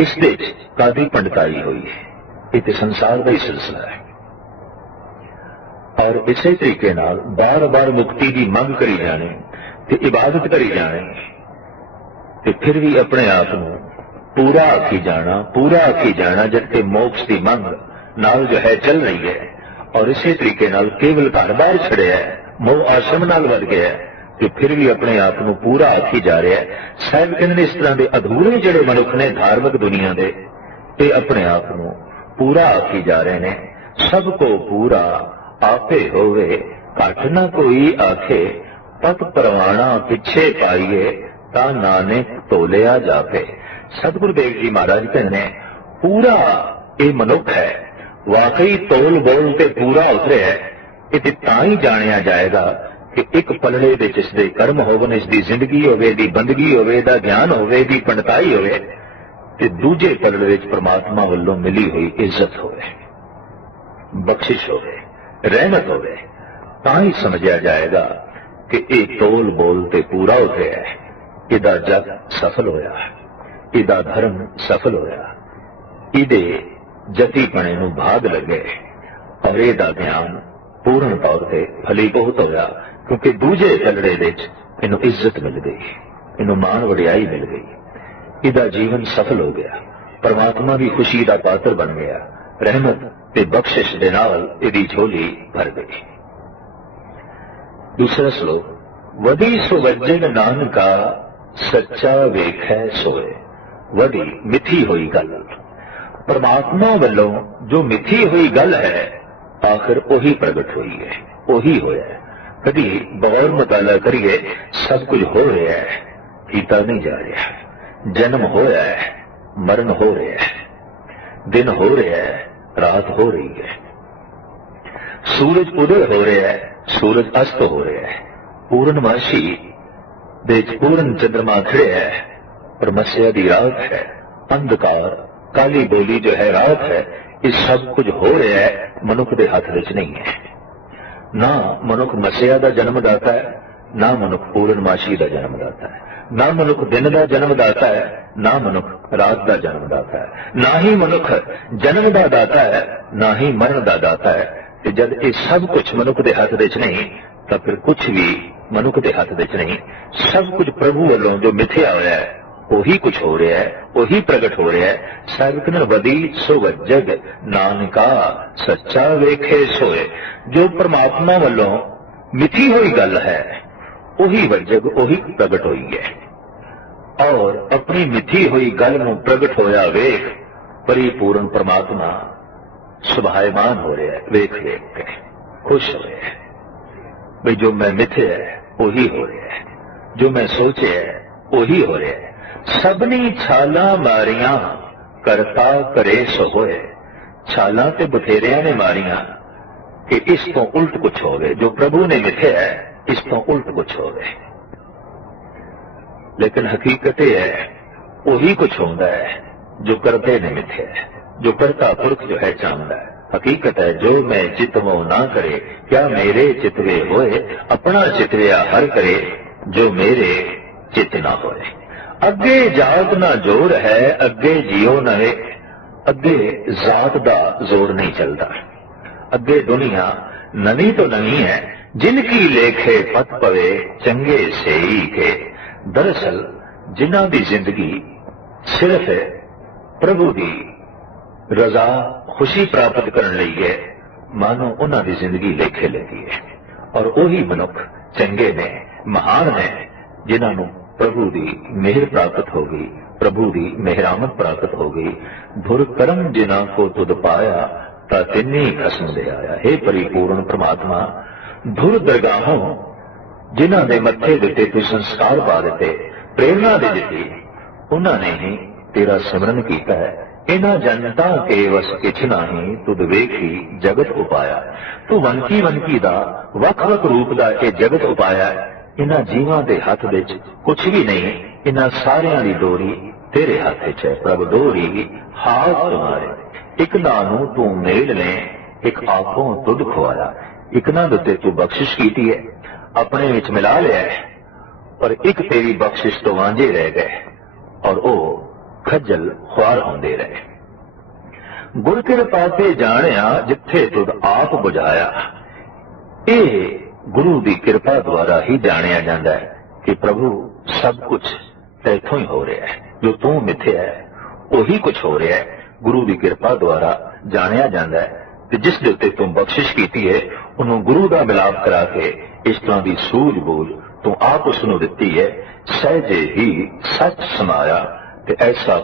इस दे कादी पंडिताई हुई है। ये तो संसार का ही सिलसिला है। और इसे तरीके नाल बार बार मुक्ति की मंग करी जाने ते इबादत करी जाने ते फिर भी अपने आप को पूरा आखी जाना, पूरा आखी जाना, जिसके मोक्ष की मंग नाल जो है चल रही है। और इसे तरीके नाल केवल घर बार छड़िया है, मोह आश्रम नाल वध गया कि फिर भी अपने आप को पूरा आखी जा रहा है। साहिब कहते इस तरह के अधूरे जिहड़े मनुख ने धार्मिक दुनिया के, ये अपने आप को पूरा आखी जा रहे हैं। सबको पूरा आपे होवे, घट न कोई आखे। पत परवाना पिछे पाइए, ता नानक तोलिया जापे। सतगुरु देव जी महाराज कहने पूरा ये मनुख है, वाकई तोल बोल के पूरा उतरे है। ये तां ही जानिया जाएगा कि एक पलड़े दे इसके कर्म होवन, इसकी जिंदगी होवे, दी बंदगी होवे, दा ज्ञान होवे, दी पंडिताई होवे, ते दूजे पलड़े विच परमात्मा वल्लों मिली हुई इज्जत होवे, बख्शिश होवे, रहमत होवे। तां ही समझिया जाएगा कि ये तोल बोल ते पूरा उतरे है। इदा जग सफल होया, इदा धर्म सफल होया, इदे जतीपणे नूं भाग लगे और इहदा ज्ञान पूर्ण तौर पर फलीभूत होया। क्योंकि दूजे पलड़े विच इनू इज्जत मिल गई, इनू मान वडियाई मिल गई, इदा जीवन सफल हो गया, परमात्मा की खुशी का पात्र बन गया, रहमत ते बख्शिश दे नाल इहदी झोली भर गई। दूसरा श्लोक, वधी सुवज्जन नानका सच्चा वेखै सोए। वधी मिथी हुई गल। परमात्मा वालों जो मिथी हुई गल है आखिर वही प्रगट हुई है, वही होया है। कभी गौर मुताला करिए, सब कुछ हो रहा है, कीता नहीं जा रहा। जन्म होया है, मरण हो रहा है, दिन हो रहा है, रात हो रही है, सूरज उदय हो रहा है, सूरज अस्त हो रहा है, पूर्णमासी दे पूर्ण चंद्रमा खड़े है, पर मस्या दी रात है, अंधकार काली बोली जो है रात है। ये सब कुछ हो रहा है, मनुख के हाथ विच नहीं है। ना मनुख मस्या का जन्मदाता है, ना मनुख पूर्णमासी का जन्मदाता है, ना मनुख दिन का जन्मदाता है, ना मनुख रात का जन्मदाता है, ना ही मनुख जन्म का दाता है, ना ही मरण का दाता है। ते जद ये सब कुछ मनुख के हाथ विच नहीं, तो फिर कुछ भी मनुख के हाथ विच नहीं। सब कुछ प्रभु वालों जो मिथ्या होया है वही कुछ हो रहा है, वही प्रगट हो रहा है। साबिक न वदी सो वजग नानका सच्चा वेखे सोए। जो परमात्मा वालों मिथी हुई गल है वही वजग वही प्रगट हुई है। और अपनी मिथी हुई गल नूं प्रगट होया वेख परिपूर्ण परमात्मा सुभायमान हो रहा है। वेख वेख के खुश हो रहा है भाई जो मैं मिथ्या है वही हो रहा है, जो मैं सोचे है वही हो रहा है। सबनी छाला मारिया करता करे सो होए। छाला ते बथेरिया ने मारिया कि इस तो उल्ट कुछ हो गए। जो प्रभु ने मिथ्या है इस तो उल्ट कुछ हो गए। लेकिन हकीकत यह है वही कुछ होता है जो करते ने मिथ्या है, जो करता पुरख जो है चाहता है। हकीकत है जो मैं चितवो ना करे क्या मेरे चितवे होए। अपना चितविया हर करे जो मेरे चित ना होए। अगे जात ना जोर है अगे जियो नवे। अगे जात दा जोर नहीं चलता। अगे दुनिया नवी तो नवी है जिनकी लेखे पत पवे चंगे से ही के। दरअसल जिन्हां दी जिंदगी सिर्फ प्रभु की रजा खुशी प्राप्त करने लई है, मानो उन्हां दी जिंदगी लेखे लगी है। और वही मनुख चंगे ने महान ने जिन्हां नूं प्रभु की मेहर प्राप्त हो गई, प्रभु की मेहरामत प्राप्त हो गई। धुर कर्म जिन्हां को तुद पाया ता तिन्नी खसम दे आया। हे परिपूर्ण परमात्मा धुर दरगाहों जिन्हां दे मत्थे दिते तू संस्कार पा दिते, प्रेरणा दे दिती, उन्होंने ही तेरा सिमरन किया है। इन्हां जनता के वस किछ नाही तुद वेखी जगत उपाया। तू वनकी वनकी दा वख वख रूप दा ये जगत उपाया। इन्हां जीवां दे हथ विच कुछ भी नहीं, इन्हां सारियां दी डोरी तेरे हथ विच है। प्रभ डोरी हाथ तुम्हारे, एक नानू तू मेल ले, एक आंखों तुद खुआया। इकना दे तू बख्शिश की है, अपने विच मिला लिया है, पर एक तेरी बख्शिश तो वांझे रह गए और वो खज्जल ख्वार होंदे रहे। गुर किरपा ते जाणिया जिथे तुद आप बुझाया। ये गुरु की कृपा द्वारा ही जानिया जाता है कि प्रभु सब कुछ तैथों ही हो रहा है। जो तू मिथ्या है वही कुछ हो रहा है, गुरु की कृपा द्वारा जानिया जाता है। कि जिस दे उत्ते तू बख्शिश की है उन्होंने गुरु का मिलाप करा के इस तरह की सूझबूझ तू आप उसनों दिती है। सहजे ही सच समाया ते ऐसा